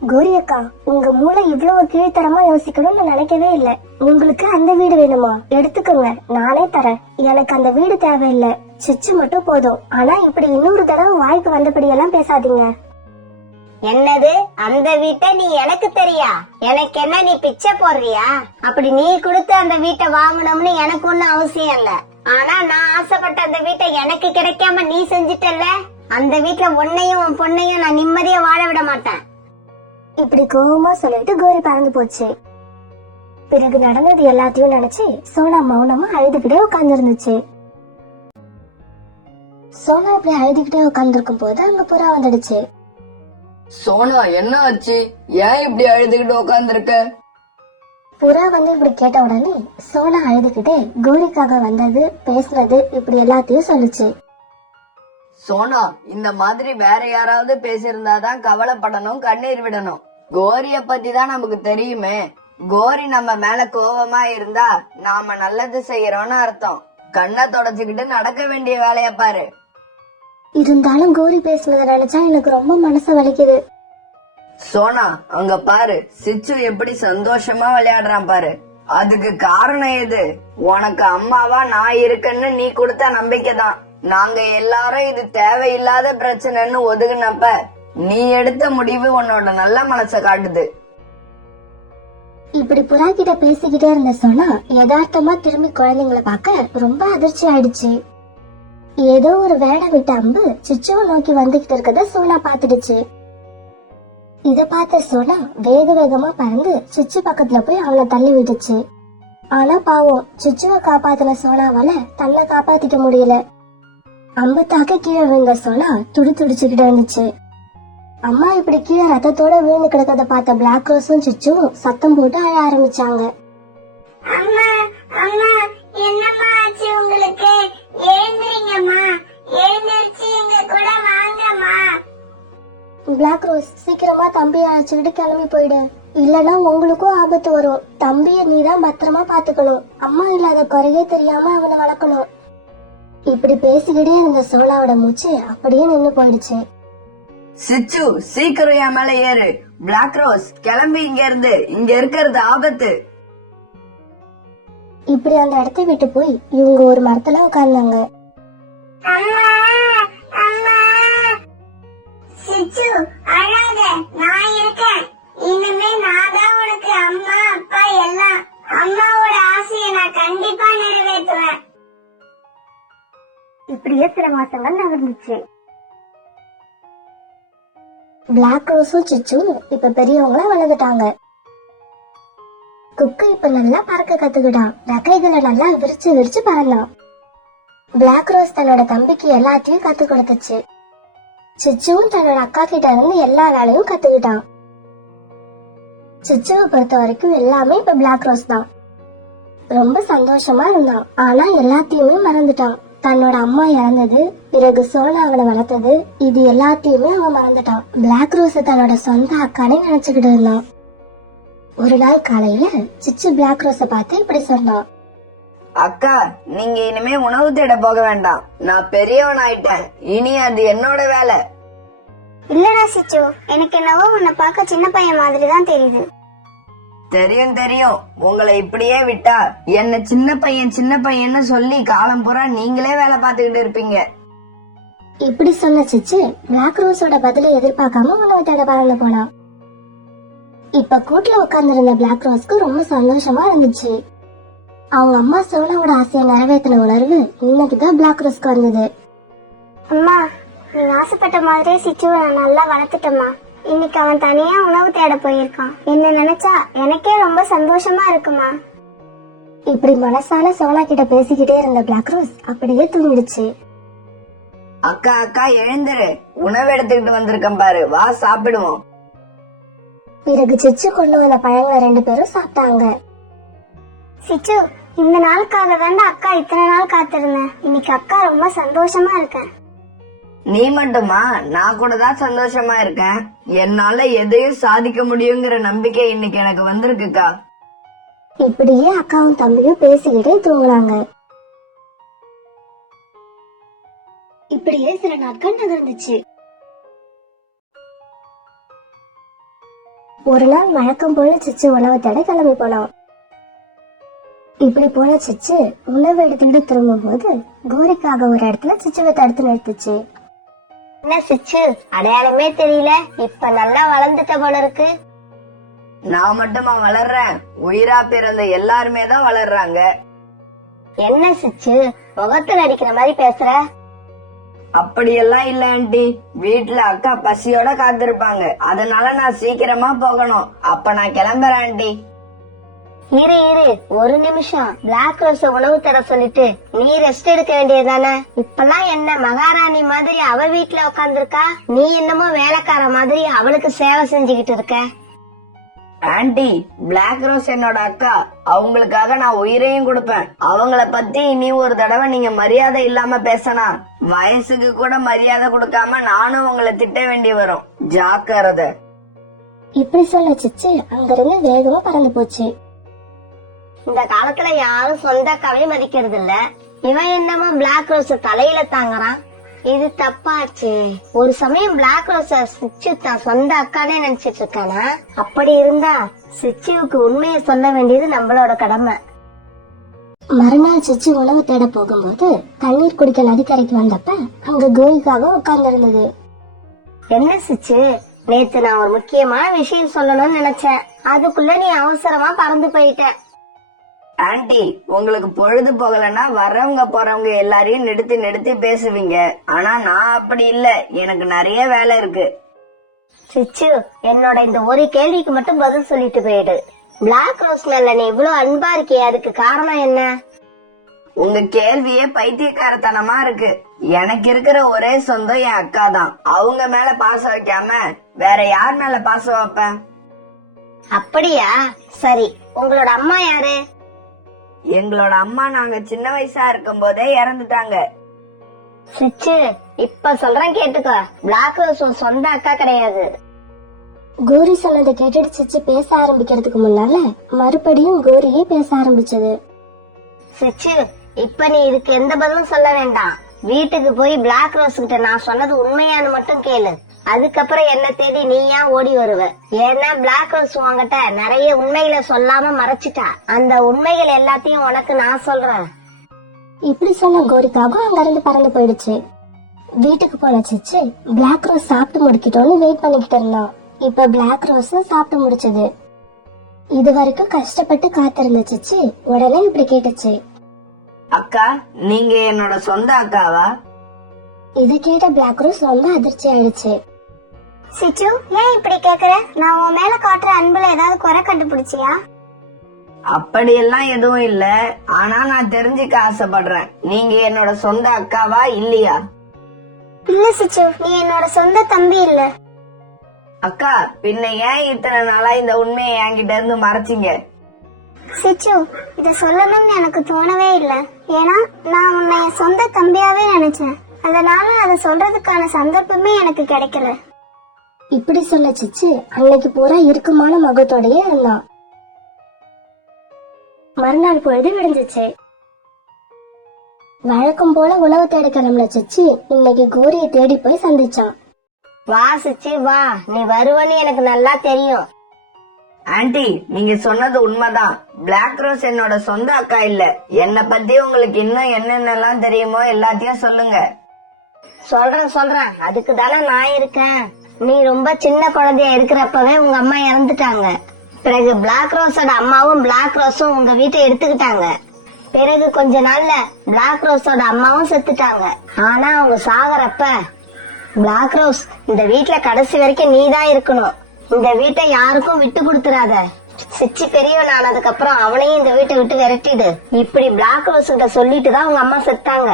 கோரி அக்கா, உங்க மூளை இவ்வளவு கீழ்த்தரமா யோசிக்கணும்னு நான் நினைக்கவே இல்ல. உங்களுக்கு அந்த வீடு வேணுமா? எடுத்துக்கோங்க, நானே தரேன். எனக்கு அந்த வீடு தேவையில்லை, சிச்சு மட்டும் போதும். ஆனா இப்படி இன்னொரு தடவை வாய்க்கு வந்தபடி எல்லாம் பேசாதீங்க. என்னது, அந்த வீட்டை நீ எனக்கு தெரியா? எனக்கு என்ன, நீ பிச்சை போடுறியா? அப்படி நீ கொடுத்து அந்த வீட்டை வாங்கணும்னு எனக்கு ஒண்ணும் அவசியம் இல்ல. ஆனா நான் ஆசைப்பட்ட அந்த வீட்டை எனக்கு கிடைக்காம நீ செஞ்சிட்டல்ல, அந்த வீட்டுல உன்னையும் உன் பொண்ணையும் நான் நிம்மதியா வாழ விட மாட்டேன். இப்படி கோபமா சொல்லிட்டு கோரி பறந்து போச்சு. பிறகு நடந்தது எல்லாத்தையும் நினைச்சு சோனா மௌனமா அழுதுகிட்டே உட்கார்ந்து இருந்துச்சு. சோனா இப்படி அழுதுகிட்டே உட்கார்ந்துருக்கும் போது அங்க புறா வந்துடுச்சு. சோனா, என்ன ஆச்சு? ஏன் இப்படி அழுதுகிட்டு உட்கார்ந்துருக்க? புறா வந்து இப்படி கேட்ட உடனே சோனா அழுதுகிட்டே கோரிக்காக வந்தது, பேசுனது இப்படி எல்லாத்தையும் சொல்லுச்சு. சோனா, இந்த மாதிரி வேற யாராவது பேசியிருந்தாதான் கவலைப்படணும், கண்ணீர் விடணும். கோரிய பத்தி தான் நமக்கு தெரியுமே. கோரி நம்ம மேல கோவமா இருந்தா நாம நல்லது செய்யறோம்னு அர்த்தம். கண்ணை தொடச்சுக்கிட்டு நடக்க வேண்டிய வேலைய பாரு. இருந்தாலும் கோரி பேசுனதை நினைச்சா எனக்கு ரொம்ப மனசு வலிக்குது. சோனா, அங்க பாரு, சிச்சு எப்படி சந்தோஷமா விளையாடுறான் பாரு. அதுக்கு காரணம் எது? உனக்கு அம்மாவா நான் இருக்கேன்னு நீ கொடுத்த நம்பிக்கை தான். நாங்க எல்லாரும் இது தேவையில்லாத பிரச்சனைன்னு ஒதுக்குனப்ப நீ எடுத்த முடிவு உன்னோட நல்ல மனசை காட்டுது. இப்படி புறா கிட்ட பேசிக்கிட்டே இருந்த சோனா யதார்த்தமா திரும்பி குழந்தைங்களை பார்க்க ரொம்ப அதிர்ச்சி ஆயிடுச்சு. ஏதோ ஒரு வேட விட்ட அம்பு சிச்சுவை நோக்கி வந்துகிட்டு இருக்கத சோனா பாத்துடுச்சு. இத பார்த்த சோனா வேக வேகமா பறந்து சிச்சு பக்கத்துல போய் அவனை தள்ளி விட்டுச்சு. ஆனா பாவம், சிச்சுவை காப்பாத்தின சோனாவால தன்னை காப்பாத்திக்க முடியல. அம்பு தாக்க கீழே விழுந்த சோனா துடிச்சுக்கிட்டு இருந்துச்சு. அம்மா இப்படி கீழே ரத்தத்தோட விழுந்து கிடக்கத பார்த்த பிளாக் ரோஸும் சிச்சுவும் சத்தம் போட்டு அழ ஆரம்பிச்சாங்க. அம்மா அம்மா, என்னம்மா ஆச்சு உங்களுக்கு? எழுந்துறீங்கம்மா, எழுந்திருச்சு எங்க கூட வாங்கம்மா. பிளாக் ரோஸ், சீக்கிரமா தம்பியை அழைச்சுக்கிட்டு கிளம்பி போயிடு, இல்லனா உங்களுக்கும் ஆபத்து வரும். தம்பிய நீதான் பத்திரமா பாத்துக்கணும். அம்மா இல்லாத குறையே தெரியாம அவனை வளர்க்கணும். இப்படி பேசிக்கிட்டே இருந்த சோனாவோட மூச்சு அப்படியே நின்னு போயிடுச்சு. சிச்சு, சீக்கிரம் என் மேல ஏறு. பிளாக் ரோஸ், கிளம்பி இங்க இருந்து. இங்க இருக்கிறது ஆபத்து. இப்படி அந்த இடத்தை விட்டு போய் இவங்க ஒரு மரத்துல உட்கார்ந்தாங்க. அம்மா அம்மா, சிச்சு அழாத, நான் இருக்கேன். இனிமே நான் பிளாக் ரோஸும் சிச்சும் இப்ப பெரியவங்களா வளர்ந்துட்டாங்க. குக்கு இப்ப நல்லா பறக்க கத்துக்கிட்டான். ரெக்கைகளை நல்லா விரிச்சு விரிச்சு பறந்தான். பிளாக் ரோஸ் தன்னோட தம்பிக்கு எல்லாத்தையும் கத்து கொடுத்துச்சு. சிச்சுவும் தன்னோட அக்கா கிட்ட இருந்து எல்லா வேலையும் கத்துக்கிட்டான். சிச்சுவை பொறுத்த வரைக்கும் எல்லாமே இப்ப பிளாக் ரோஸ் தான். ரொம்ப சந்தோஷமா இருந்தான். ஆனா எல்லாத்தையுமே மறந்துட்டான். தன்னோட அம்மா இறந்தது, பிறகு சோனா அவனை வளர்த்தது, இது எல்லாத்தையுமே அவன் மறந்துட்டான். பிளாக் ரோஸ தன்னோட சொந்த அக்கானே நினைச்சுக்கிட்டு இருந்தான். ஒரு நாள் காலையில சிச்சு பிளாக் ரோஸ பார்த்து இப்படி சொன்னான். அக்கா, நீங்க இனிமே உணவு தேட போக வேண்டாம். நான் பெரியவன் ஆயிட்டேன். இனி அது என்னோட வேலை. இல்லடா சிச்சு, எனக்கு என்னவோ உன்னை பார்க்க சின்ன பையன் மாதிரி தான் தெரியுது. தெரியும் தெரியும். உங்களை இப்படியே விட்டா என்ன சின்ன பையன்னு சொல்லி காலம் பூரா நீங்களே வேலை பார்த்துக்கிட்டு இருப்பீங்க. இப்படி சொன்ன சிச்சு பிளாக் ரோஸோட பதிலை எதிர்பார்க்காம உணவு தேட பறந்து போனான். இப்ப கூட்டுல உட்கார்ந்திருந்த பிளாக் ரோஸ்க்கு ரொம்ப சந்தோஷமா இருந்துச்சு. அவங்க அம்மா சோனாவோட ஆசையை நிறைவேற்றின உணர்வு இன்னைக்குதான் பிளாக் ரோஸ்க்கு வந்தது. அம்மா, நீங்க ஆசைப்பட்ட மாதிரியே சிச்சுவை நான் நல்லா வளர்த்துட்டேம்மா. இன்னைக்கு அவன் தனியா உணவு தேட போயிருக்கான். என்ன நினைச்சா எனக்கே ரொம்ப சந்தோஷமா இருக்குமா. இப்படி மனசால சோனா கிட்ட பேசிக்கிட்டே இருந்த பிளாக் ரோஸ் அப்படியே தூங்கிடுச்சு. அக்கா அக்கா எழுந்துரு, உணவு எடுத்துக்கிட்டு வந்திருக்கேன் பாரு, வா சாப்பிடுவோம். பிறகு சிச்சு கொண்டு வந்த பழங்களை 2 பேரும் சாப்பிட்டாங்க. சிச்சு, இந்த நாளுக்காக தாண்டா அக்கா இத்தனை நாள் காத்திருந்தேன். இன்னைக்கு அக்கா ரொம்ப சந்தோஷமா இருக்கேன். நீ மட்டுமா? நான் கூட தான் சந்தோஷமா இருக்கேன். என்னால எதையும் சாதிக்க முடியுங்கிற நம்பிக்கை இன்னைக்கு எனக்கு வந்திருக்குக்கா. இப்படியே அக்காவும் தம்பியும் பேசிக்கிட்டே தூங்குனாங்க. இப்படியே சில நாட்கள் நகர்ந்துச்சு. ஒரு நாள் வழக்கம் போல சிச்சு உணவு தேட கிளம்பி போனான். இப்படி போன சிச்சு உணவு எடுத்துட்டு திரும்பும் போது கோரிக்காக ஒரு இடத்துல சிச்சுவை தடுத்து நிறுத்துச்சு. என்ன சிச்சு, அடையாளமே தெரியல. இப்ப நல்லா வளர்ந்துட்ட போல இருக்கு. நான் மட்டுமா வளர்றேன்? உயிரா பிறந்த எல்லாருமே தான் வளர்றாங்க. என்ன சிச்சு, முகத்துல அடிக்கிற மாதிரி பேசுற? அப்படியெல்லாம் இல்ல ஆண்டி. வீட்டுல அக்கா பசியோட காத்திருப்பாங்க. அதனால நான் சீக்கிரமா போகணும். அப்ப நான் கிளம்புறேன் ஆண்டி. இரு ஒரு நிமிஷம். பிளாக் ரோஸ் உணவு தர சொல்லிட்டு நீ ரெஸ்ட் எடுக்க வேண்டியதானே? இப்பெல்லாம் என்ன மகாராணி மாதிரி அவ வீட்டுல உட்காந்துருக்கா, நீ என்னமோ வேலைக்கார மாதிரி அவளுக்கு சேவை செஞ்சுக்கிட்டு இருக்க. ஆண்டி, பிளாக் ரோஸ் என்னோட அக்கா. அவங்களுக்காக நான் உயிரையும் கொடுப்பேன். அவங்கள பத்தி இனி ஒரு தடவை நீங்க மரியாதை இல்லாம பேசினா வயசுக்கு கூட மரியாதை கொடுக்காம நானும் உங்களை திட்ட வேண்டி வரும். ஜாக்கிரதை. இப்படி சொல்ல சிச்சு அங்கிருந்து வேகமா பறந்து போச்சு. இந்த காலத்துல யாரும் சொந்த அக்காவே மதிக்கிறது இல்ல. இவன் என்னமோ பிளாக் ரோஸ் தலையில தாங்குறான். இது தப்பாச்சு. ஒரு சமயம் பிளாக் ரோஸ சிச்சு தான் சொந்த அக்கானே நினைச்சிட்டு இருக்கானா? அப்படி இருந்தா சிச்சுவுக்கு உண்மையை சொல்ல வேண்டியது நம்மளோட கடமை. மறுநாள் சிச்சு உணவு தேட போகும்போது தண்ணீர் குடிக்க நதிக்கரைக்கு வந்தப்ப அங்க கோரிக்காக உட்கார்ந்து இருந்தது. என்ன சிச்சு, நேத்து நான் ஒரு முக்கியமான விஷயம் சொல்லணும்னு நினைச்சேன். அதுக்குள்ள நீ அவசரமா பறந்து போயிட்ட. ஆண்டி, உங்களுக்கு பொழுது போகலன்னா வர்றவங்க போறவங்க எல்லாரையும் நிறுத்தி பேசுவீங்க. ஆனா நான் அப்படி இல்ல, எனக்கு நிறைய வேலை இருக்கு. சிச்சு, என்னோட இந்த ஒரு கேள்விக்கு மட்டும் பதில் சொல்லிட்டு போயிடு. பிளாக் ரோஸ் மேல நீ இவ்வளவு அன்பா இருக்கியே, அதுக்கு காரணம் என்ன? உங்க கேள்வியே பைத்தியக்காரத்தனமா இருக்கு. எனக்கு இருக்கிற ஒரே சொந்தம் என் அக்கா தான். அவங்க மேல பாசம் வைக்காம வேற யார் மேல பாசம் வைப்பேன்? அப்படியா? சரி, உங்களோட அம்மா யாரு? எங்களோட அம்மா நாங்க சின்ன வயசா இருக்கும் போதே இறந்துட்டாங்க. சிச்சு, இப்ப சொல்றேன் கேட்டுக்கோ. பிளாக் ரோஸ் உன் சொந்த அக்கா கிடையாது. கோரி சொன்னதை கேட்டுட்டு சிச்சு பேச ஆரம்பிக்கிறதுக்கு முன்னால மறுபடியும் கோரியே பேச ஆரம்பிச்சது. சிச்சு, இப்ப நீ இதுக்கு எந்த பதிலும் சொல்ல வேண்டாம். வீட்டுக்கு போய் பிளாக் ரோஸ் கிட்ட நான் சொன்னது உண்மையானு மட்டும் கேளு. அதுக்கப்புறம் என்ன தேடி நீ ஏன் ஓடி வருவ? ஏன்னா பிளாக் ரோஸ் உன்கிட்ட நிறைய உண்மைகளை சொல்லாம மறைச்சிட்டா. அந்த உண்மைகள் எல்லாத்தையும் உனக்கு நான் சொல்றேன். இப்படி சொன்ன கோரிக்காகவும் அங்க இருந்து பறந்து போயிடுச்சு. வீட்டுக்கு போன சிச்சு பிளாக் ரோஸ் சாப்பிட்டு முடிக்கிட்டோன்னு வெயிட் பண்ணிக்கிட்டு இருந்தான். இப்ப பிளாக் ரோஸ் சாப்பிட்டு முடிச்சது. இது வரைக்கும் கஷ்டப்பட்டு காத்திருந்த சிச்சு உடனே இப்படி கேட்டுச்சு. அக்கா, நீங்க என்னோட சொந்த அக்காவா? இத கேட்ட பிளாக் ரோஸ் ரொம்ப அதிர்ச்சி ஆயிடுச்சு. சிச்சு, ஏன் இப்படி கேக்குற? நான் உன் மேல காட்டுற அன்புல ஏதாவது குறை கண்டுபிடிச்சியா? அப்படியெல்லாம் எதுவும் இல்ல. ஆனா நான் தெரிஞ்சுக்க ஆசைப்படுறேன், நீங்க என்னோட சொந்த அக்காவா இல்லையா? இல்ல சிச்சு, நீ என்னோட சொந்த தம்பி இல்ல. அக்கா, பின்ன ஏன் இத்தனை நாளா இந்த உண்மையை என்கிட்ட இருந்து மறைச்சிங்க? சிச்சு, இத சொல்லணும்னு எனக்கு தோணவே இல்ல. ஏன்னா நான் உன்னை என் சொந்த தம்பியாவே நினைச்சேன். அதனால அதை சொல்றதுக்கான சந்தர்ப்பமே எனக்கு கிடைக்கல. இப்படி சொல்ல சிச்சு அன்னைக்கு பூரா இறுக்கமான முகத்தோடயே இருந்தான். மறுநாள் பொழுது விடிஞ்சிச்சு. வழக்கம் போல உணவு தேட கிளம்புன சிச்சு இன்னைக்கு கோரியை தேடி போய் சந்திச்சான். வா சிச்சி வா, நீ வருவன்னு எனக்கு நல்லா தெரியும். ஆன்ட்டி, நீங்க சொன்னது உண்மைதான். பிளாக் ரோஸ் என்னோட சொந்த அக்கா இல்ல. என்னை பத்தி உங்களுக்கு இன்னும் என்னென்னலாம் தெரியுமோ எல்லாத்தையும் சொல்லுங்க. சொல்றேன், அதுக்கு தானே நான் இருக்கேன். நீ ரொம்ப சின்ன குழந்தையா இருக்கிறப்பவே உங்க அம்மா இறந்துட்டாங்க. பிறகு பிளாக் ரோஸோட அம்மாவும் பிளாக் ரோஸும் உங்க வீட்டை எடுத்துக்கிட்டாங்க. பிறகு கொஞ்ச நாள்ல பிளாக் ரோஸோட அம்மாவும் செத்துட்டாங்க. ஆனா அவங்க சாகறப்ப, பிளாக் ரோஸ், இந்த வீட்ல கடைசி வரைக்கும் நீதான் இருக்கணும். இந்த வீட்டை யாருக்கும் விட்டு கொடுத்துறாத. சிச்சி பெரியவன் ஆனதுக்கு அப்புறம் அவனையும் இந்த வீட்டை விட்டு விரட்டிடு. இப்படி பிளாக் ரோஸ் கிட்ட சொல்லிட்டு தான் உங்க அம்மா செத்தாங்க.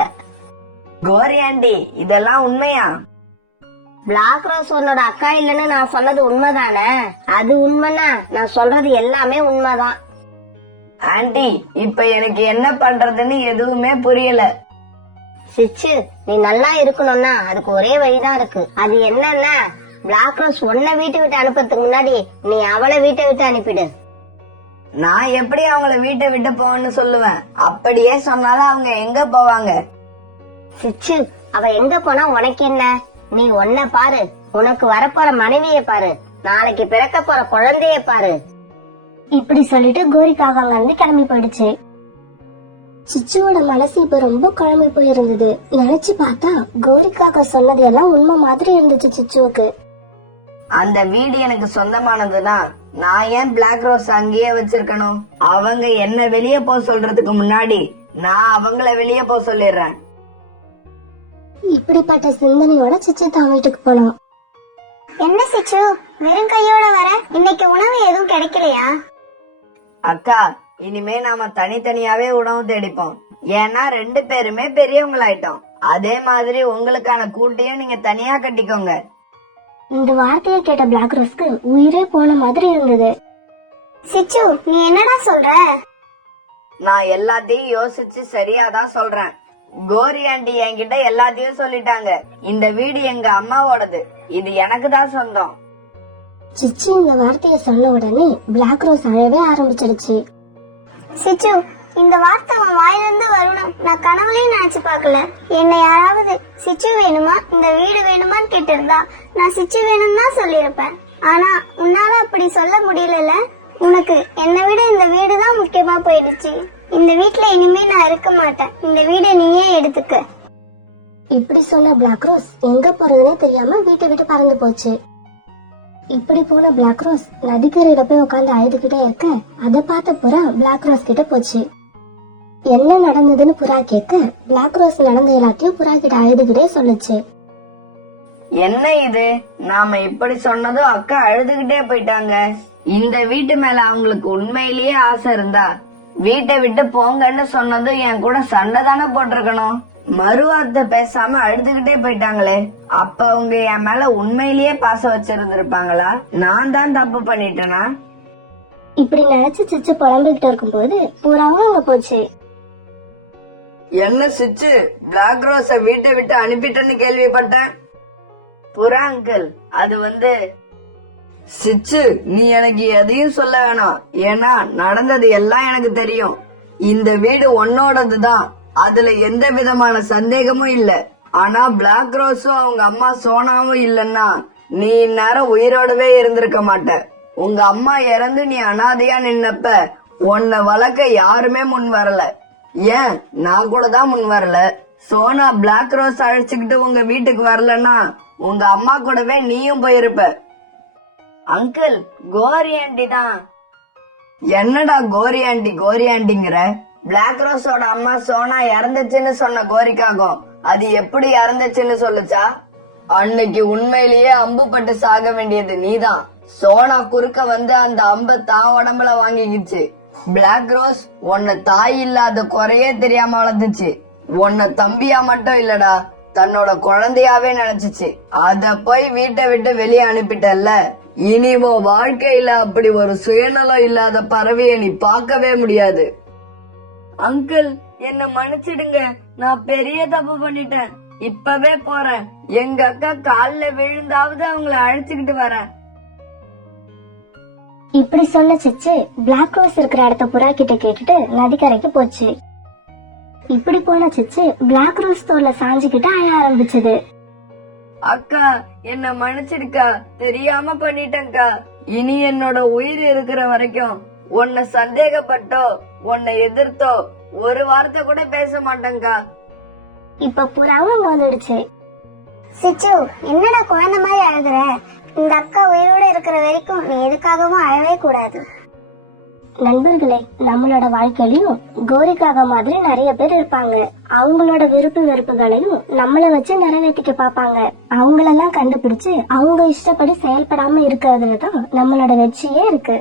கோரி ஆண்டி, இதெல்லாம் உண்மையா? பிளாக் ரோஸ் உன்னோட அக்கா இல்லன்னு நான் சொன்னது உண்மைதானே? அது உண்மைன்னா நான் சொல்றது எல்லாமே உண்மைதான். ஆண்டி, இப்ப எனக்கு என்ன பண்றதுன்னு எதுவுமே புரியல. சிச்சு, நீ நல்லா இருக்கணும்னா அதுக்கு ஒரே வழிதான் இருக்கு. அது என்னன்னா, பிளாக் ரோஸ் உன்னை வீட்டை விட்டு அனுப்புறதுக்கு முன்னாடி நீ அவளை வீட்டை விட்டு அனுப்பிடு. நான் எப்படி அவங்கள வீட்டை விட்டு போவேன்னு சொல்லுவேன்? அப்படியே சொன்னாலும் அவங்க எங்க போவாங்க? சிச்சு, அவ எங்க போனா உனக்கு என்ன? நீ உன்னை பாரு, உனக்கு வரப்போற மனைவிய பாரு, நாளைக்கு பிறக்க போற குழந்தைய பாரு. இப்படி சொல்லிட்டு கோரிக்காக அங்க இருந்து கிளம்பி போயிடுச்சு. சிச்சுவோட மனசு இப்ப ரொம்ப குழம்பி போயிருந்தது. நினைச்சு பார்த்தா கோரிக்காக சொன்னது எல்லாம் உண்மை மாதிரி இருந்துச்சு சிச்சுவுக்கு. அந்த வீடு எனக்கு சொந்தமானதுன்னா நான் ஏன் பிளாக் ரோஸ் அங்கேயே வச்சிருக்கணும்? அவங்க என்ன வெளியே போக சொல்றதுக்கு முன்னாடி நான் அவங்கள வெளியே போக சொல்லிடுறேன். இப்படிப்பட்ட சிந்தனையோட சிச்சு தான் வீட்டுக்கு போனோம். என்ன சிச்சு, வெறும் கையோட வர? இன்னைக்கு உணவு எதுவும் கிடைக்கலையா? அக்கா, இனிமே நாம தனித்தனியாவே உணவு தேடிப்போம். ஏன்னா 2 பேருமே பெரியவங்களாயிட்டோம். அதே மாதிரி உங்களுக்கான கூட்டையும் நீங்க தனியா கட்டிக்கோங்க. இந்த வார்த்தையை கேட்ட பிளாக் ரோஸ்க்கு உயிரே போன மாதிரி இருந்தது. சிச்சு, நீ என்னடா சொல்ற? நான் எல்லாத்தையும் யோசிச்சு சரியாதான் சொல்றேன். கோரி ஆண்டி என்கிட்ட எல்லாத்தையும் சொல்லிட்டாங்க. இந்த வீடு எங்க அம்மாவோடது, இது எனக்கு தான் சொந்தம். சிச்சு இந்த வார்த்தையை சொன்ன உடனே பிளாக் ரோஸ் அழவே ஆரம்பிச்சிடுச்சு. சிச்சு, இந்த வார்த்தை உன் வாயிலிருந்து வரணும் நான் கனவுலயும் நினைச்சு பார்க்கல. என்னை யாராவது சிச்சு வேணுமா, இந்த வீடு வேணுமான்னு கேட்டிருந்தா நான் சிச்சு வேணும்னு தான் சொல்லியிருப்பேன். ஆனா உன்னால அப்படி சொல்ல முடியல. உனக்கு என்னை விட இந்த வீடு தான் முக்கியமா போயிடுச்சு. இந்த வீட்டுல இனிமே நான் இருக்க மாட்டேன். இந்த வீடை நீயே எடுத்துக்க. இப்படி சொன்ன பிளாக் ரோஸ் எங்க போறதுன்னே தெரியாம வீட்டை விட்டு பறந்து போச்சு. இப்படி போன பிளாக் ரோஸ் நதிக்கரையில போய் உட்காந்து அழுதுகிட்டே இருக்க, அதை பார்த்த புறா பிளாக் ரோஸ் கிட்ட போச்சு. என்ன நடந்ததுன்னு புறா கேட்க, பிளாக் ரோஸ் நடந்த எல்லாத்தையும் புறா கிட்ட அழுதுகிட்டே சொல்லுச்சு. என்ன இது, நாம இப்படி சொன்னதும் அக்கா அழுதுகிட்டே போயிட்டாங்க. இந்த வீட்டு மேல அவங்களுக்கு உண்மையிலேயே ஆசை இருந்தா வீட்டை விட்டு போங்கன்னு சொன்னதும் என் கூட சண்டை தானே போட்டிருக்கணும். மறுவார்த்தை பேசாம அழுதுகிட்டே போயிட்டாங்களே, அப்ப அவங்க என் மேல உண்மையிலேயே பாசம் வச்சிருந்திருப்பாங்களா? நான் தான் தப்பு பண்ணிட்டேனா? இப்படி நினைச்சு சிச்சு புலம்பிக்கிட்டு இருக்கும் போது புறாவும் அங்க போச்சு. என்ன சிச்சு, பிளாக் ரோஸ வீட்டை விட்டு அனுப்பிட்டேன்னு கேள்விப்பட்டேன். புறா அங்கிள், அது சிச்சு, நீ எனக்கு எதையும் சொல்ல வேணாம். ஏன்னா நடந்தது எல்லாம் எனக்கு தெரியும். இந்த வீடு உன்னோடதுதான், அதுல எந்த விதமான சந்தேகமும் இல்ல. ஆனா பிளாக் ரோஸும் அவங்க அம்மா சோனாவும் இல்லன்னா நீ இந்நேரம் உயிரோடவே இருந்திருக்க மாட்ட. உங்க அம்மா இறந்து நீ அனாதையா நின்னப்ப உன்னை வளர்க்க யாருமே முன் வரல. ஏன், நான் கூட தான் முன் வரல. சோனா பிளாக் ரோஸ் அழைச்சுக்கிட்டு உங்க வீட்டுக்கு வரலன்னா உங்க அம்மா கூடவே நீயும் போயிருப்ப. அங்கிள், கோரி ஆண்டி தான். என்னடா கோரி ஆண்டிங்கிற? பிளாக் ரோஸோட அம்மா சோனா இறந்துச்சுன்னு சொன்ன கோரிக்காகும் அது எப்படி இறந்துச்சுன்னு சொல்லுச்சா? அன்னைக்கு உண்மையிலேயே அம்பு பட்டு சாக வேண்டியது நீதான். சோனா குறுக்க வந்து அந்த அம்பை தான் உடம்புல வாங்கிக்கிச்சு. பிளாக் ரோஸ் உன்னை தாய் இல்லாத குறையே தெரியாம வளர்ந்துச்சு. உன்னை தம்பியா மட்டும் இல்லடா, தன்னோட குழந்தையாவே நினைச்சுச்சு. அத போய் வீட்டை விட்டு வெளியே அனுப்பிட்டல்ல. இனி உன் வாழ்க்கையில அப்படி ஒரு சுயநலம் இல்லாத பறவையை நீ பார்க்கவே முடியாது. அங்கிள், என்ன மன்னிச்சிடுங்க, நான் பெரிய தப்பு பண்ணிட்டேன். இப்பவே போறேன். எங்க அக்கா கால்ல விழுந்தாவது அவங்கள அழைச்சுக்கிட்டு வரேன். இப்படி சொன்ன சிச்சு பிளாக் ரோஸ் இருக்கிற இடத்த புறா கிட்ட கேட்டுட்டு நதிக்கரைக்கு போச்சு. இப்படி போன சிச்சு பிளாக் ரோஸ் தோல்ல சாஞ்சுக்கிட்டு அழ ஆரம்பிச்சது. அக்கா, என்ன மன்னிச்சிடுக்கா, தெரியாம பண்ணிட்டேன்க்கா. இனி என்னோட உயிர் இருக்கிற வரைக்கும் உன்னை சந்தேகப்பட்டோ உன்னை எதிர்த்தோ ஒரு வார்த்தை கூட பேச மாட்டேங்க்கா. இப்ப புறாவும் அங்க வந்துடுச்சு. சிச்சு, என்னடா குழந்தை மாதிரி அழுகுற? இந்த அக்கா உயிரோட இருக்கிற வரைக்கும் நீ எதுக்காகவும் அழவே கூடாது. நண்பர்களே, நம்மளோட வாழ்க்கையிலயும் கோரிக்காக மாதிரி நிறைய பேர் இருப்பாங்க. அவங்களோட விருப்பு வெறுப்புகளையும் நம்மள வச்சு நிறைவேற்றிக்க பாப்பாங்க. அவங்களெல்லாம் கண்டுபிடிச்சு அவங்க இஷ்டப்படி செயல்படாம இருக்கிறதுலதான் நம்மளோட வெற்றியே இருக்கு.